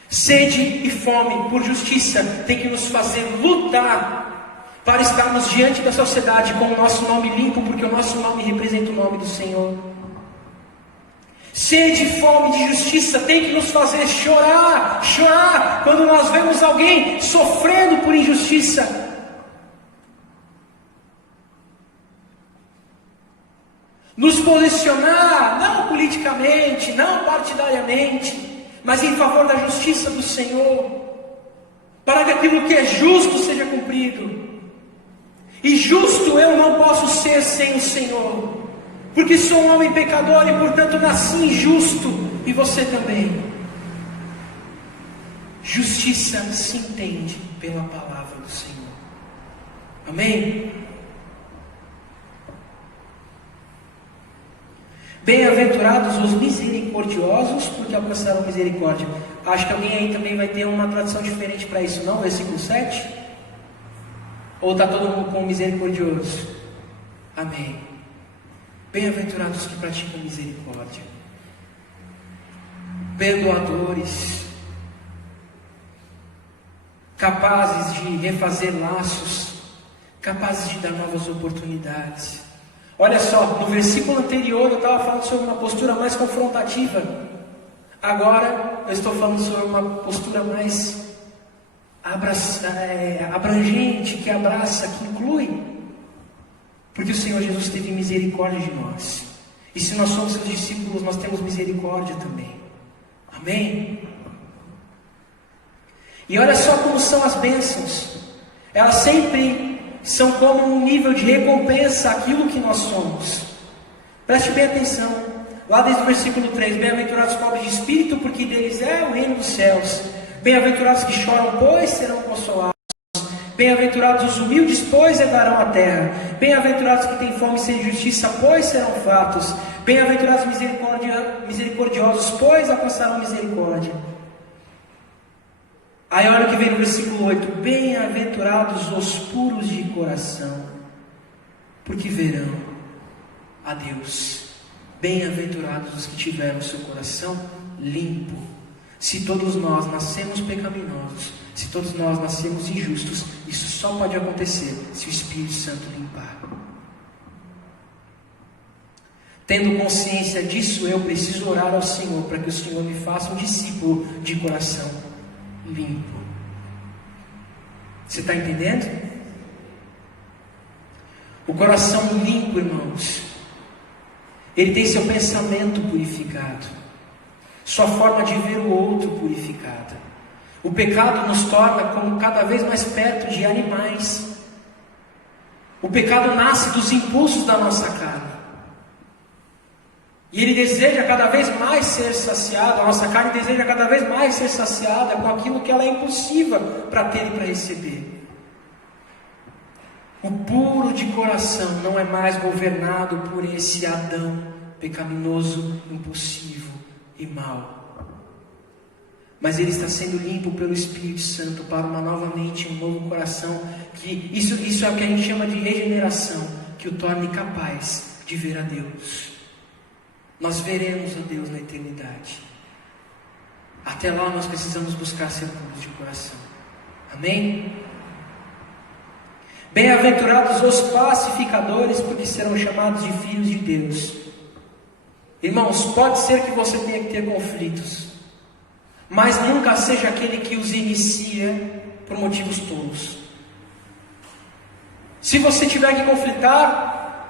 Sede e fome por justiça tem que nos fazer lutar para estarmos diante da sociedade com o nosso nome limpo, porque o nosso nome representa o nome do Senhor. Sede e fome de justiça tem que nos fazer chorar quando nós vemos alguém sofrendo por injustiça. Nos posicionar, não politicamente, não partidariamente, mas em favor da justiça do Senhor, para que aquilo que é justo seja cumprido. E justo eu não posso ser sem o Senhor, porque sou um homem pecador e portanto nasci injusto, e você também. Justiça se entende pela palavra do Senhor. Amém? Bem-aventurados os misericordiosos, porque alcançarão misericórdia. Acho que alguém aí também vai ter uma tradução diferente para isso, não? Versículo 7? Ou está todo mundo com misericordioso? Amém. Bem-aventurados os que praticam misericórdia, perdoadores, capazes de refazer laços, capazes de dar novas oportunidades. Olha só, no versículo anterior eu estava falando sobre uma postura mais confrontativa. Agora eu estou falando sobre uma postura mais abrangente, que abraça, que inclui. Porque o Senhor Jesus teve misericórdia de nós. E se nós somos seus discípulos, nós temos misericórdia também. Amém? E olha só como são as bênçãos. Elas sempre são como um nível de recompensa àquilo que nós somos. Preste bem atenção. Lá desde o versículo 3. Bem-aventurados os pobres de espírito, porque deles é o reino dos céus. Bem-aventurados que choram, pois serão consolados. Bem-aventurados os humildes, pois herdarão a terra. Bem-aventurados que têm fome e sede de justiça, pois serão fartos. Bem-aventurados misericordiosos, pois alcançarão misericórdia. Aí olha o que vem no versículo 8. Bem-aventurados os puros de coração, porque verão a Deus. Bem-aventurados os que tiveram o seu coração limpo. Se todos nós nascemos pecaminosos, se todos nós nascemos injustos, isso só pode acontecer se o Espírito Santo limpar. Tendo consciência disso, eu preciso orar ao Senhor para que o Senhor me faça um discípulo de coração limpo. Você está entendendo? O coração limpo, irmãos, ele tem seu pensamento purificado, sua forma de ver o outro purificada. O pecado nos torna como cada vez mais perto de animais. O pecado nasce dos impulsos da nossa carne. E ele deseja cada vez mais ser saciado, a nossa carne deseja cada vez mais ser saciada com aquilo que ela é impulsiva para ter e para receber. O puro de coração não é mais governado por esse Adão pecaminoso, impulsivo e mau. Mas ele está sendo limpo pelo Espírito Santo para uma nova mente, um novo coração. Que isso é o que a gente chama de regeneração, que o torne capaz de ver a Deus. Nós veremos a Deus na eternidade. Até lá nós precisamos buscar ser puros de coração. Amém? Bem-aventurados os pacificadores, porque serão chamados de filhos de Deus. Irmãos, pode ser que você tenha que ter conflitos, mas nunca seja aquele que os inicia por motivos tolos. Se você tiver que conflitar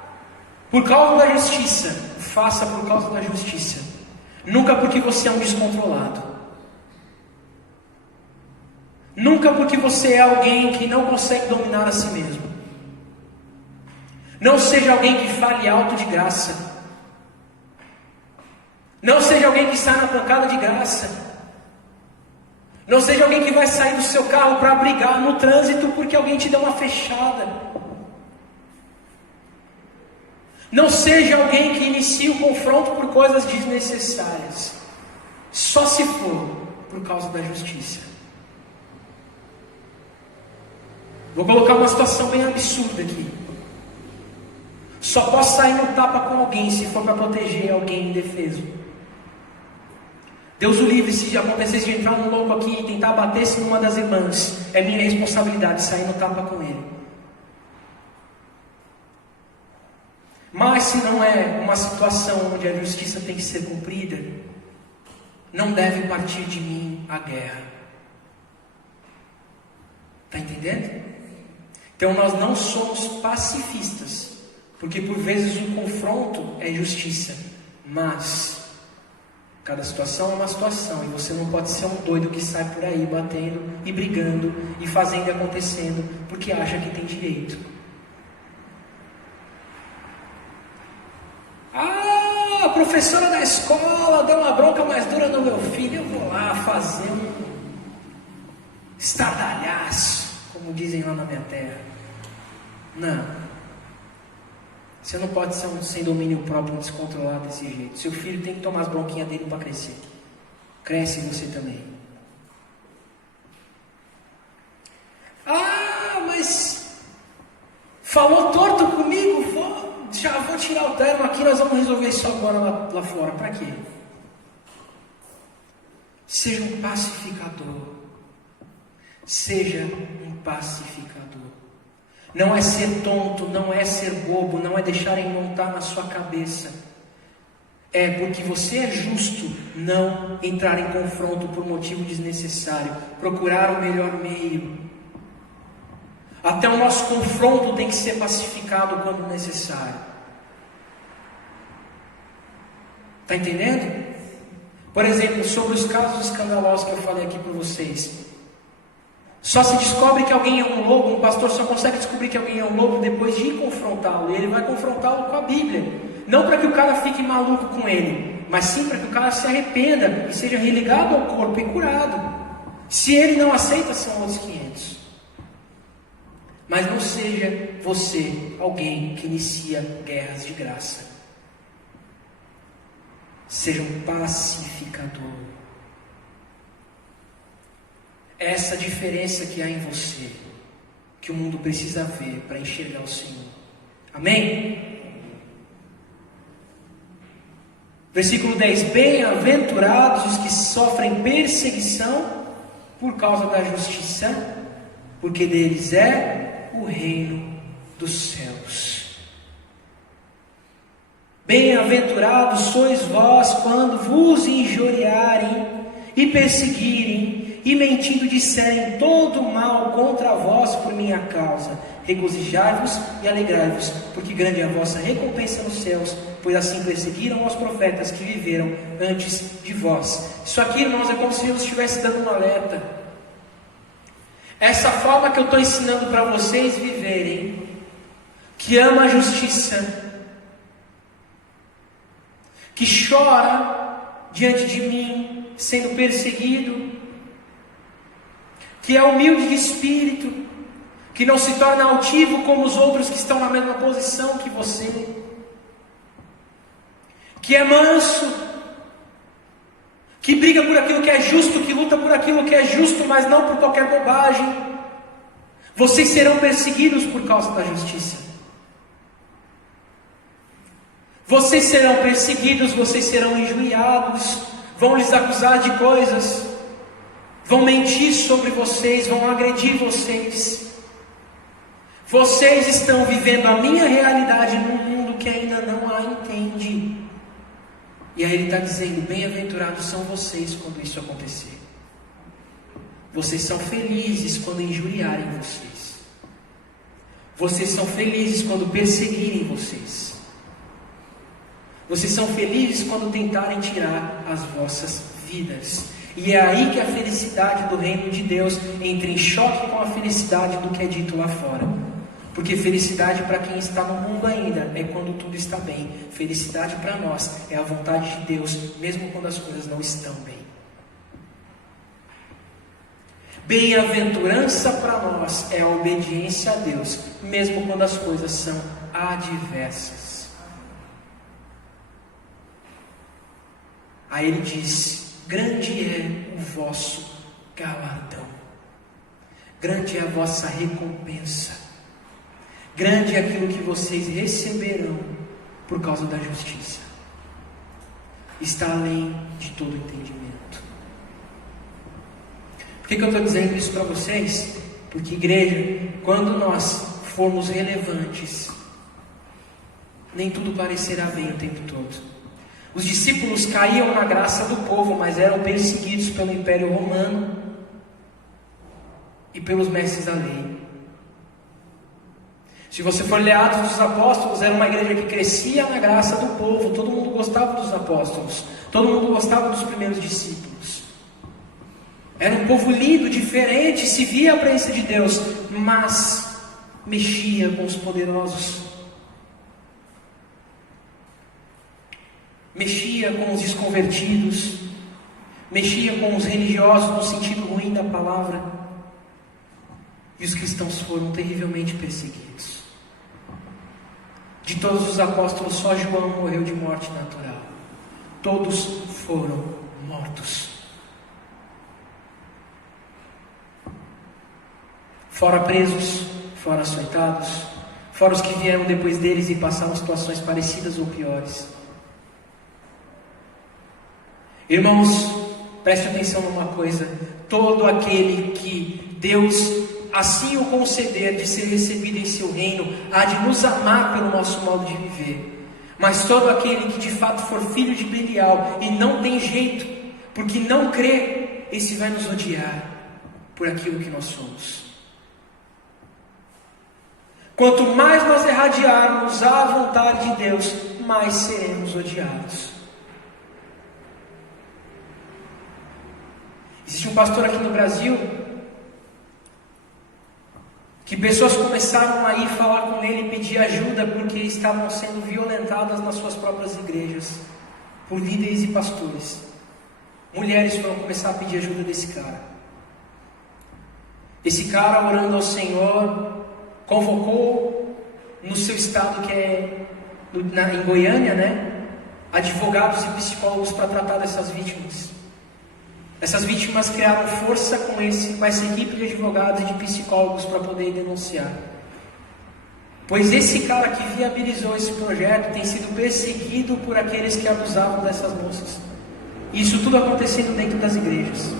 por causa da justiça, faça por causa da justiça, nunca porque você é um descontrolado, nunca porque você é alguém que não consegue dominar a si mesmo. Não seja alguém que fale alto de graça, não seja alguém que sai na pancada de graça. Não seja alguém que vai sair do seu carro para brigar no trânsito porque alguém te deu uma fechada. Não seja alguém que inicie o confronto por coisas desnecessárias. Só se for por causa da justiça. Vou colocar uma situação bem absurda aqui. Só posso sair no tapa com alguém se for para proteger alguém indefeso. Deus o livre se acontecesse de entrar um louco aqui e tentar bater-se numa das irmãs. É minha responsabilidade sair no tapa com ele. Mas se não é uma situação onde a justiça tem que ser cumprida, não deve partir de mim a guerra. Está entendendo? Então nós não somos pacifistas, porque por vezes o confronto é justiça, mas cada situação é uma situação, e você não pode ser um doido que sai por aí batendo e brigando e fazendo e acontecendo porque acha que tem direito. A professora da escola deu uma bronca mais dura no meu filho, eu vou lá fazer um estardalhaço, como dizem lá na minha terra. Não. Você não pode ser sem domínio próprio, descontrolado desse jeito. Seu filho tem que tomar as bronquinhas dele para crescer. Cresce você também. Mas falou torto comigo? Já vou tirar o terno aqui, nós vamos resolver isso agora lá fora. Para quê? Seja um pacificador. Seja um pacificador. Não é ser tonto, não é ser bobo, não é deixarem montar na sua cabeça. É porque você é justo não entrar em confronto por motivo desnecessário. Procurar o melhor meio. Até o nosso confronto tem que ser pacificado quando necessário. Está entendendo? Por exemplo, sobre os casos escandalosos que eu falei aqui para vocês. Só se descobre que alguém é um lobo, um pastor só consegue descobrir que alguém é um lobo depois de ir confrontá-lo. E ele vai confrontá-lo com a Bíblia. Não para que o cara fique maluco com ele, mas sim para que o cara se arrependa e seja religado ao corpo e curado. Se ele não aceita, são outros 500. Mas não seja você alguém que inicia guerras de graça. Seja um pacificador. Essa diferença que há em você, que o mundo precisa ver para enxergar o Senhor. Amém? Versículo 10. Bem-aventurados os que sofrem perseguição por causa da justiça, porque deles é o reino dos céus. Bem-aventurados sois vós quando vos injuriarem e perseguirem, e mentindo disserem todo mal contra vós por minha causa. Regozijai-vos e alegrai-vos, porque grande é a vossa recompensa nos céus, pois assim perseguiram os profetas que viveram antes de vós. Isso aqui, irmãos, é como se Deus estivesse dando um alerta. Essa forma que eu estou ensinando para vocês viverem, que ama a justiça, que chora diante de mim, sendo perseguido, que é humilde de espírito, que não se torna altivo como os outros que estão na mesma posição que você, que é manso, que briga por aquilo que é justo, que luta por aquilo que é justo, mas não por qualquer bobagem. Vocês serão perseguidos por causa da justiça. Vocês serão perseguidos, vocês serão injuriados, vão lhes acusar de coisas, vão mentir sobre vocês, vão agredir vocês. Vocês estão vivendo a minha realidade num mundo que ainda não a entende. E aí ele está dizendo, bem-aventurados são vocês quando isso acontecer. Vocês são felizes quando injuriarem vocês. Vocês são felizes quando perseguirem vocês. Vocês são felizes quando tentarem tirar as vossas vidas. E é aí que a felicidade do reino de Deus entra em choque com a felicidade do que é dito lá fora. Porque felicidade para quem está no mundo ainda é quando tudo está bem. Felicidade para nós é a vontade de Deus, mesmo quando as coisas não estão bem. Bem-aventurança para nós é a obediência a Deus, mesmo quando as coisas são adversas. Aí ele diz, grande é o vosso galardão, grande é a vossa recompensa. grande é aquilo que vocês receberão por causa da justiça. Está além de todo entendimento. Por que eu estou dizendo isso para vocês? Porque, igreja, quando nós formos relevantes, nem tudo parecerá bem o tempo todo. Os discípulos caíam na graça do povo, mas eram perseguidos pelo Império Romano e pelos mestres da lei. Se você for ler Atos dos Apóstolos, era uma igreja que crescia na graça do povo. Todo mundo gostava dos apóstolos, todo mundo gostava dos primeiros discípulos. Era um povo lindo, diferente, se via a presença de Deus, mas mexia com os poderosos, mexia com os desconvertidos, mexia com os religiosos no sentido ruim da palavra, e os cristãos foram terrivelmente perseguidos. De todos os apóstolos, só João morreu de morte natural. Todos foram mortos. Fora presos, fora açoitados, fora os que vieram depois deles e passaram situações parecidas ou piores. Irmãos, preste atenção numa coisa: todo aquele que Deus assim o conceder de ser recebido em seu reino, há de nos amar pelo nosso modo de viver. Mas todo aquele que de fato for filho de Belial e não tem jeito, porque não crê, esse vai nos odiar por aquilo que nós somos. Quanto mais nós irradiarmos a vontade de Deus, mais seremos odiados. Existe um pastor aqui no Brasil que pessoas começaram a ir falar com ele e pedir ajuda porque estavam sendo violentadas nas suas próprias igrejas por líderes e pastores. Mulheres foram começar a pedir ajuda desse cara. Esse cara, orando ao Senhor, convocou no seu estado, que é em Goiânia, advogados e psicólogos para tratar dessas vítimas. Essas vítimas criaram força com essa equipe de advogados e de psicólogos para poder denunciar. Pois esse cara que viabilizou esse projeto tem sido perseguido por aqueles que abusavam dessas moças. E isso tudo acontecendo dentro das igrejas.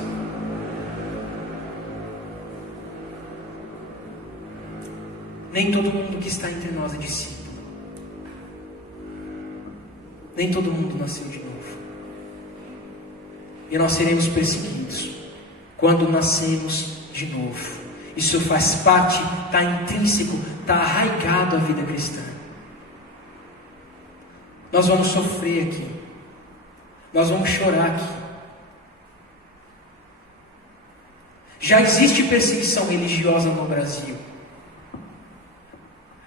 Nem todo mundo que está entre nós é discípulo. Nem todo mundo nasceu de novo. E nós seremos perseguidos quando nascemos de novo. Isso faz parte, está intrínseco, está arraigado à vida cristã. Nós vamos sofrer aqui, nós vamos chorar aqui. Já existe perseguição religiosa no Brasil.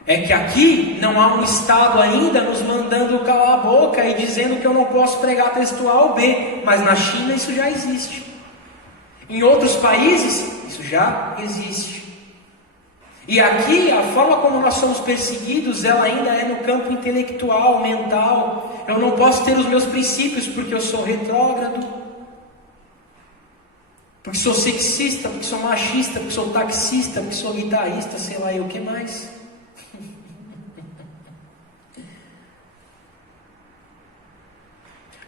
É que aqui não há um Estado ainda nos mandando calar a boca e dizendo que eu não posso pregar texto A ou B, mas na China isso já existe. Em outros países isso já existe. E aqui a forma como nós somos perseguidos, ela ainda é no campo intelectual, mental. Eu não posso ter os meus princípios porque eu sou retrógrado, porque sou sexista, porque sou machista, porque sou taxista, porque sou guitarrista, sei lá, e o que mais?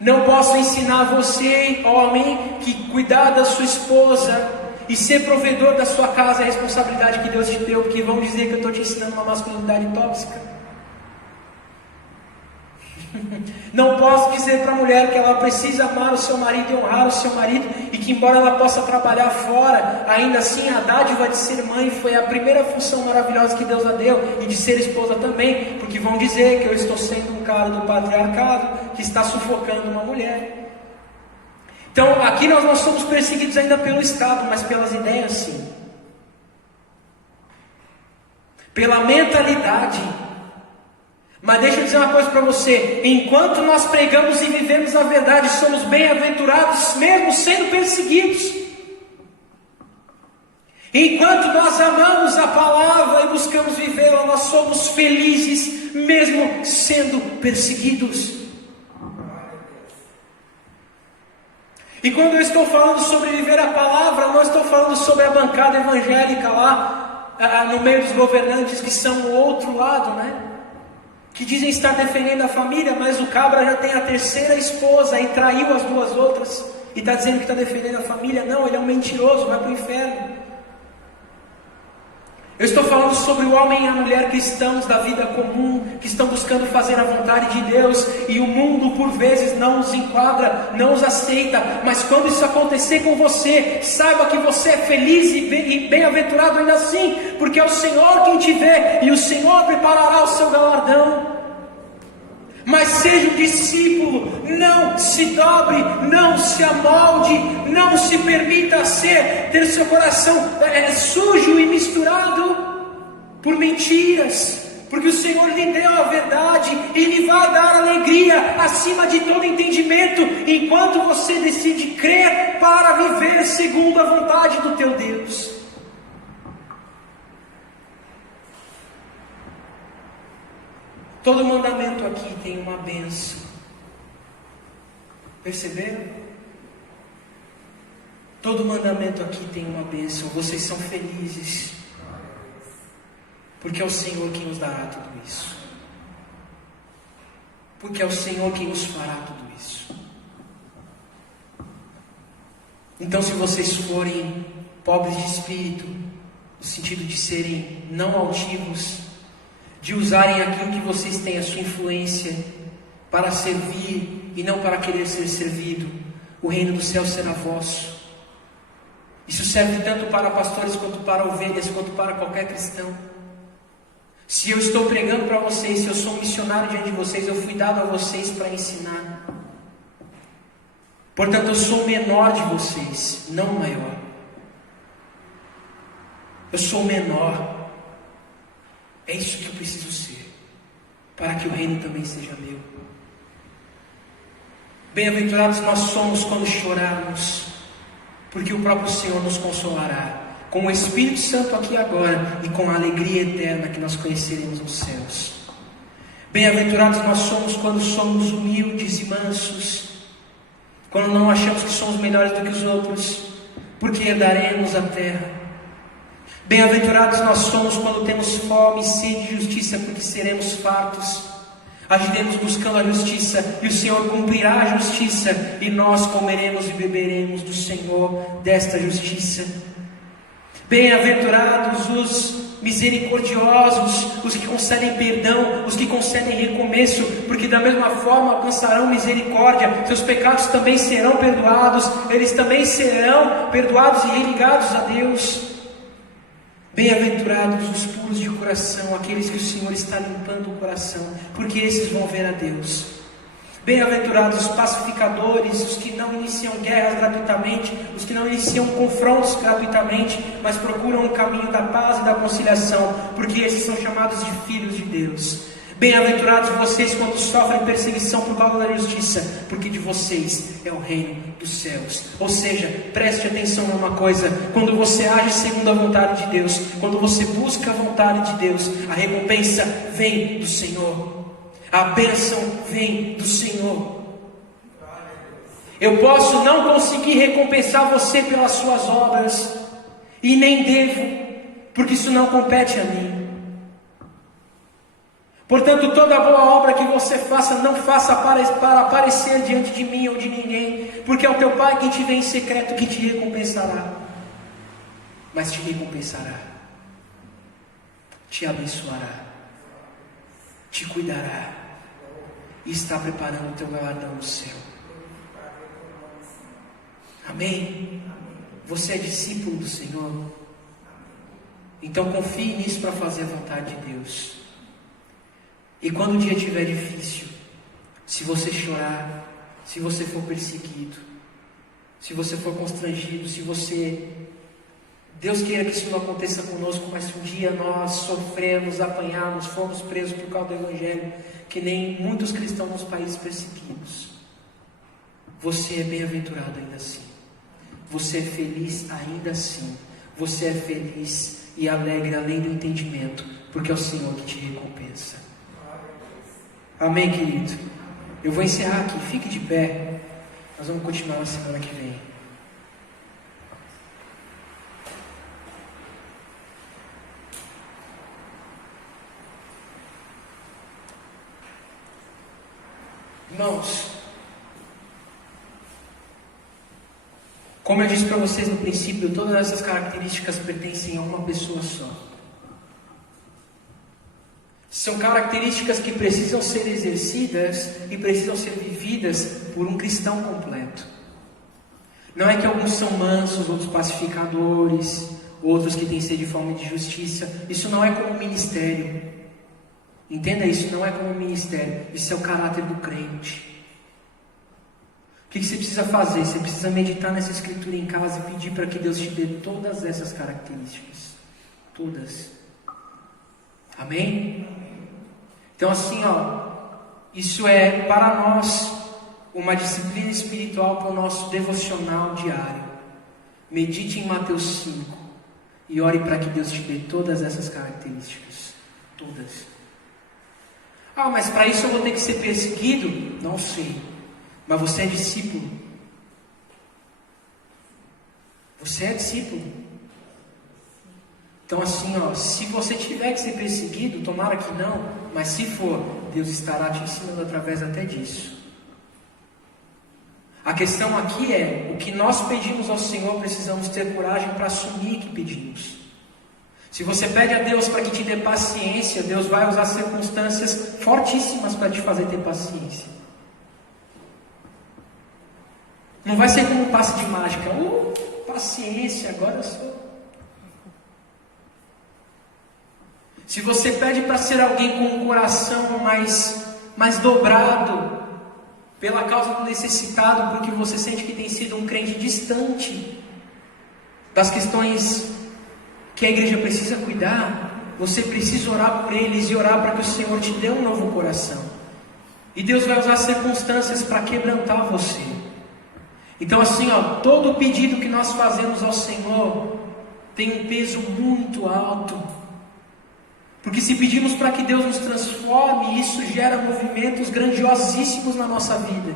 Não posso ensinar você, homem, que cuidar da sua esposa e ser provedor da sua casa é a responsabilidade que Deus te deu, porque vão dizer que eu estou te ensinando uma masculinidade tóxica. Não posso dizer para a mulher que ela precisa amar o seu marido e honrar o seu marido, e que embora ela possa trabalhar fora, ainda assim a dádiva de ser mãe foi a primeira função maravilhosa que Deus a deu, e de ser esposa também, porque vão dizer que eu estou sendo um cara do patriarcado, que está sufocando uma mulher. Então aqui nós não somos perseguidos ainda pelo Estado, mas pelas ideias sim. Pela mentalidade. Mas deixa eu dizer uma coisa para você: enquanto nós pregamos e vivemos a verdade, somos bem-aventurados mesmo sendo perseguidos. Enquanto nós amamos a palavra e buscamos vivê-la, nós somos felizes mesmo sendo perseguidos. E quando eu estou falando sobre viver a palavra, não estou falando sobre a bancada evangélica lá, no meio dos governantes que são o outro lado, né? Que dizem estar defendendo a família, mas o cabra já tem a terceira esposa e traiu as duas outras e está dizendo que está defendendo a família. Não, ele é um mentiroso, vai para o inferno. Eu estou falando sobre o homem e a mulher cristãos da vida comum, que estão buscando fazer a vontade de Deus, e o mundo por vezes não os enquadra, não os aceita, mas quando isso acontecer com você, saiba que você é feliz e bem-aventurado ainda assim, porque é o Senhor quem te vê, e o Senhor preparará o seu galardão. Mas seja um discípulo, não se dobre, não se amolde, não se permita ter seu coração sujo e misturado por mentiras, porque o Senhor lhe deu a verdade e lhe vai dar alegria acima de todo entendimento, enquanto você decide crer para viver segundo a vontade do teu Deus. Todo mandamento aqui tem uma bênção. Perceberam? Todo mandamento aqui tem uma bênção. Vocês são felizes, porque é o Senhor quem nos dará tudo isso. Porque é o Senhor quem nos fará tudo isso. Então, se vocês forem pobres de espírito, no sentido de serem não altivos, de usarem aquilo que vocês têm, a sua influência, para servir e não para querer ser servido, o reino do céu será vosso. Isso serve tanto para pastores, quanto para ovelhas, quanto para qualquer cristão. Se eu estou pregando para vocês, se eu sou um missionário diante de vocês, eu fui dado a vocês para ensinar. Portanto, eu sou o menor de vocês, não o maior. Eu sou o menor. É isso que eu preciso ser, para que o reino também seja meu. Bem-aventurados nós somos quando chorarmos, porque o próprio Senhor nos consolará, com o Espírito Santo aqui agora, e com a alegria eterna que nós conheceremos nos céus. Bem-aventurados nós somos quando somos humildes e mansos, quando não achamos que somos melhores do que os outros, porque herdaremos a terra. Bem-aventurados nós somos quando temos fome e sede de justiça, porque seremos fartos. Agiremos buscando a justiça, e o Senhor cumprirá a justiça, e nós comeremos e beberemos do Senhor desta justiça. Bem-aventurados os misericordiosos, os que concedem perdão, os que concedem recomeço, porque da mesma forma alcançarão misericórdia, seus pecados também serão perdoados, eles também serão perdoados e religados a Deus. Bem-aventurados os puros de coração, aqueles que o Senhor está limpando o coração, porque esses vão ver a Deus. Bem-aventurados os pacificadores, os que não iniciam guerras gratuitamente, os que não iniciam confrontos gratuitamente, mas procuram o caminho da paz e da conciliação, porque esses são chamados de filhos de Deus. Bem-aventurados vocês quando sofrem perseguição por causa da justiça, porque de vocês é o reino dos céus. Ou seja, preste atenção numa coisa: quando você age segundo a vontade de Deus, quando você busca a vontade de Deus, a recompensa vem do Senhor, a bênção vem do Senhor. Eu posso não conseguir recompensar você pelas suas obras, e nem devo, porque isso não compete a mim. Portanto, toda boa obra que você faça, não faça para aparecer diante de mim ou de ninguém, porque é o teu Pai quem te vê em secreto que te recompensará. Mas te recompensará, te abençoará, te cuidará, e está preparando o teu galardão no céu. Amém? Você é discípulo do Senhor? Então confie nisso para fazer a vontade de Deus. E quando o dia estiver difícil, se você chorar, se você for perseguido, se você for constrangido, Deus queira que isso não aconteça conosco, mas se um dia nós sofremos, apanharmos, fomos presos por causa do Evangelho, que nem muitos cristãos nos países perseguidos, você é bem-aventurado ainda assim, você é feliz ainda assim, você é feliz e alegre além do entendimento, porque é o Senhor que te recompensa. Amém, querido? Eu vou encerrar aqui, fique de pé, nós vamos continuar na semana que vem. Irmãos, como eu disse para vocês no princípio, todas essas características pertencem a uma pessoa só. São características que precisam ser exercidas e precisam ser vividas por um cristão completo. Não é que alguns são mansos, outros pacificadores, outros que têm sede de fome de justiça. Isso não é como ministério. Entenda isso, não é como ministério. Isso é o caráter do crente. O que você precisa fazer? Você precisa meditar nessa escritura em casa e pedir para que Deus te dê todas essas características. Todas. Amém? Então assim, isso é para nós uma disciplina espiritual para o nosso devocional diário. Medite em Mateus 5 e ore para que Deus te dê todas essas características. Todas. Mas para isso eu vou ter que ser perseguido? Não sei. Mas você é discípulo. Você é discípulo. Então assim, se você tiver que ser perseguido, tomara que não, mas se for, Deus estará te ensinando através até disso. A questão aqui é, o que nós pedimos ao Senhor, precisamos ter coragem para assumir que pedimos. Se você pede a Deus para que te dê paciência, Deus vai usar circunstâncias fortíssimas para te fazer ter paciência. Não vai ser como um passe de mágica. Paciência, agora eu sou. Se você pede para ser alguém com um coração mais dobrado, pela causa do necessitado, porque você sente que tem sido um crente distante das questões que a igreja precisa cuidar, você precisa orar por eles e orar para que o Senhor te dê um novo coração. E Deus vai usar circunstâncias para quebrantar você. Então assim, todo pedido que nós fazemos ao Senhor tem um peso muito alto. Porque se pedimos para que Deus nos transforme, isso gera movimentos grandiosíssimos na nossa vida.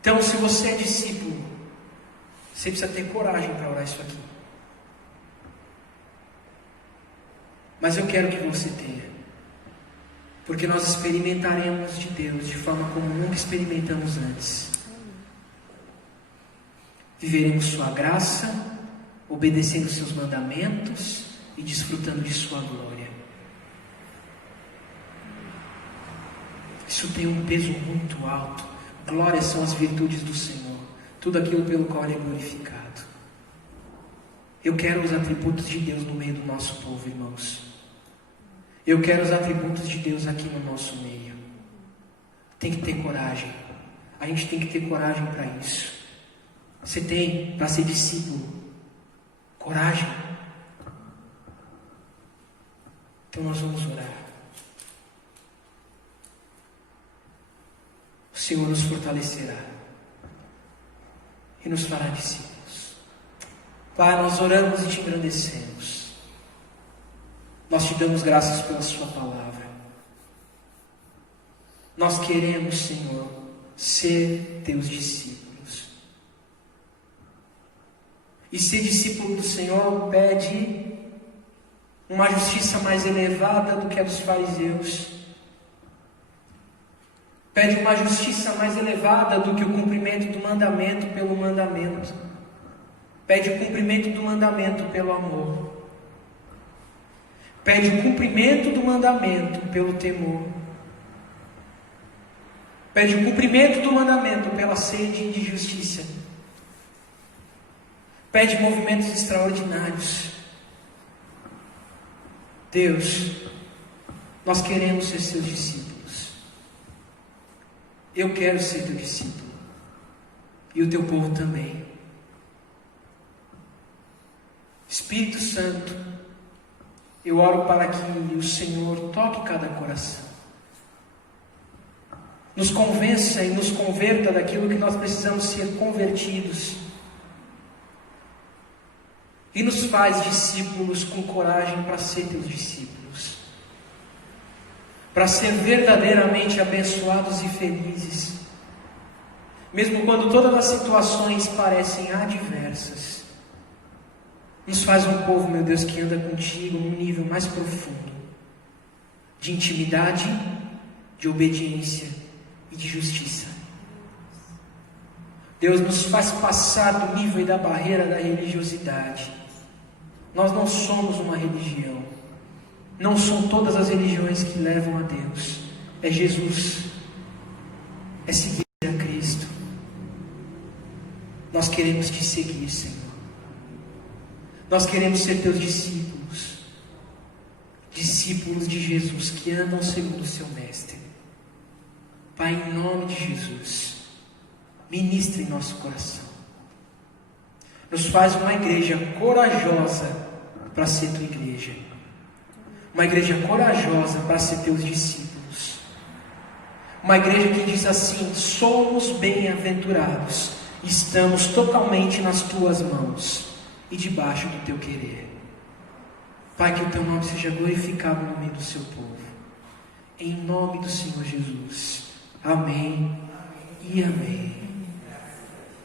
Então, se você é discípulo, você precisa ter coragem para orar isso aqui. Mas eu quero que você tenha. Porque nós experimentaremos de Deus de forma como nunca experimentamos antes. Viveremos sua graça, obedecendo seus mandamentos e desfrutando de sua glória. Isso tem um peso muito alto. Glórias são as virtudes do Senhor, tudo aquilo pelo qual Ele é glorificado. Eu quero os atributos de Deus no meio do nosso povo, irmãos. Eu quero os atributos de Deus aqui no nosso meio. Tem que ter coragem. A gente tem que ter coragem para isso. Você tem para ser discípulo coragem? Então nós vamos orar. O Senhor nos fortalecerá e nos fará discípulos. Pai, nós oramos e te engrandecemos. Nós te damos graças pela sua palavra. Nós queremos, Senhor, ser teus discípulos. E ser discípulo do Senhor pede uma justiça mais elevada do que a dos fariseus. Pede uma justiça mais elevada do que o cumprimento do mandamento pelo mandamento. Pede o cumprimento do mandamento pelo amor. Pede o cumprimento do mandamento pelo temor. Pede o cumprimento do mandamento pela sede de justiça. Pede movimentos extraordinários. Deus, nós queremos ser seus discípulos. Eu quero ser teu discípulo. E o teu povo também. Espírito Santo, eu oro para que o Senhor toque cada coração. Nos convença e nos converta daquilo que nós precisamos ser convertidos. E nos faz discípulos com coragem para ser teus discípulos. Para ser verdadeiramente abençoados e felizes. Mesmo quando todas as situações parecem adversas. Nos faz um povo, meu Deus, que anda contigo num nível mais profundo. De intimidade, de obediência e de justiça. Deus nos faz passar do nível e da barreira da religiosidade. Nós não somos uma religião. Não são todas as religiões que levam a Deus. É Jesus. É seguir a Cristo. Nós queremos te seguir, Senhor. Nós queremos ser teus discípulos. Discípulos de Jesus que andam segundo o seu Mestre. Pai, em nome de Jesus, ministra em nosso coração. Nos faz uma igreja corajosa para ser tua igreja. Uma igreja corajosa para ser teus discípulos. Uma igreja que diz assim: somos bem-aventurados, estamos totalmente nas tuas mãos e debaixo do teu querer. Pai, que o teu nome seja glorificado no meio do seu povo. Em nome do Senhor Jesus. Amém e amém.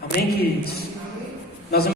Amém, queridos? Nós vamos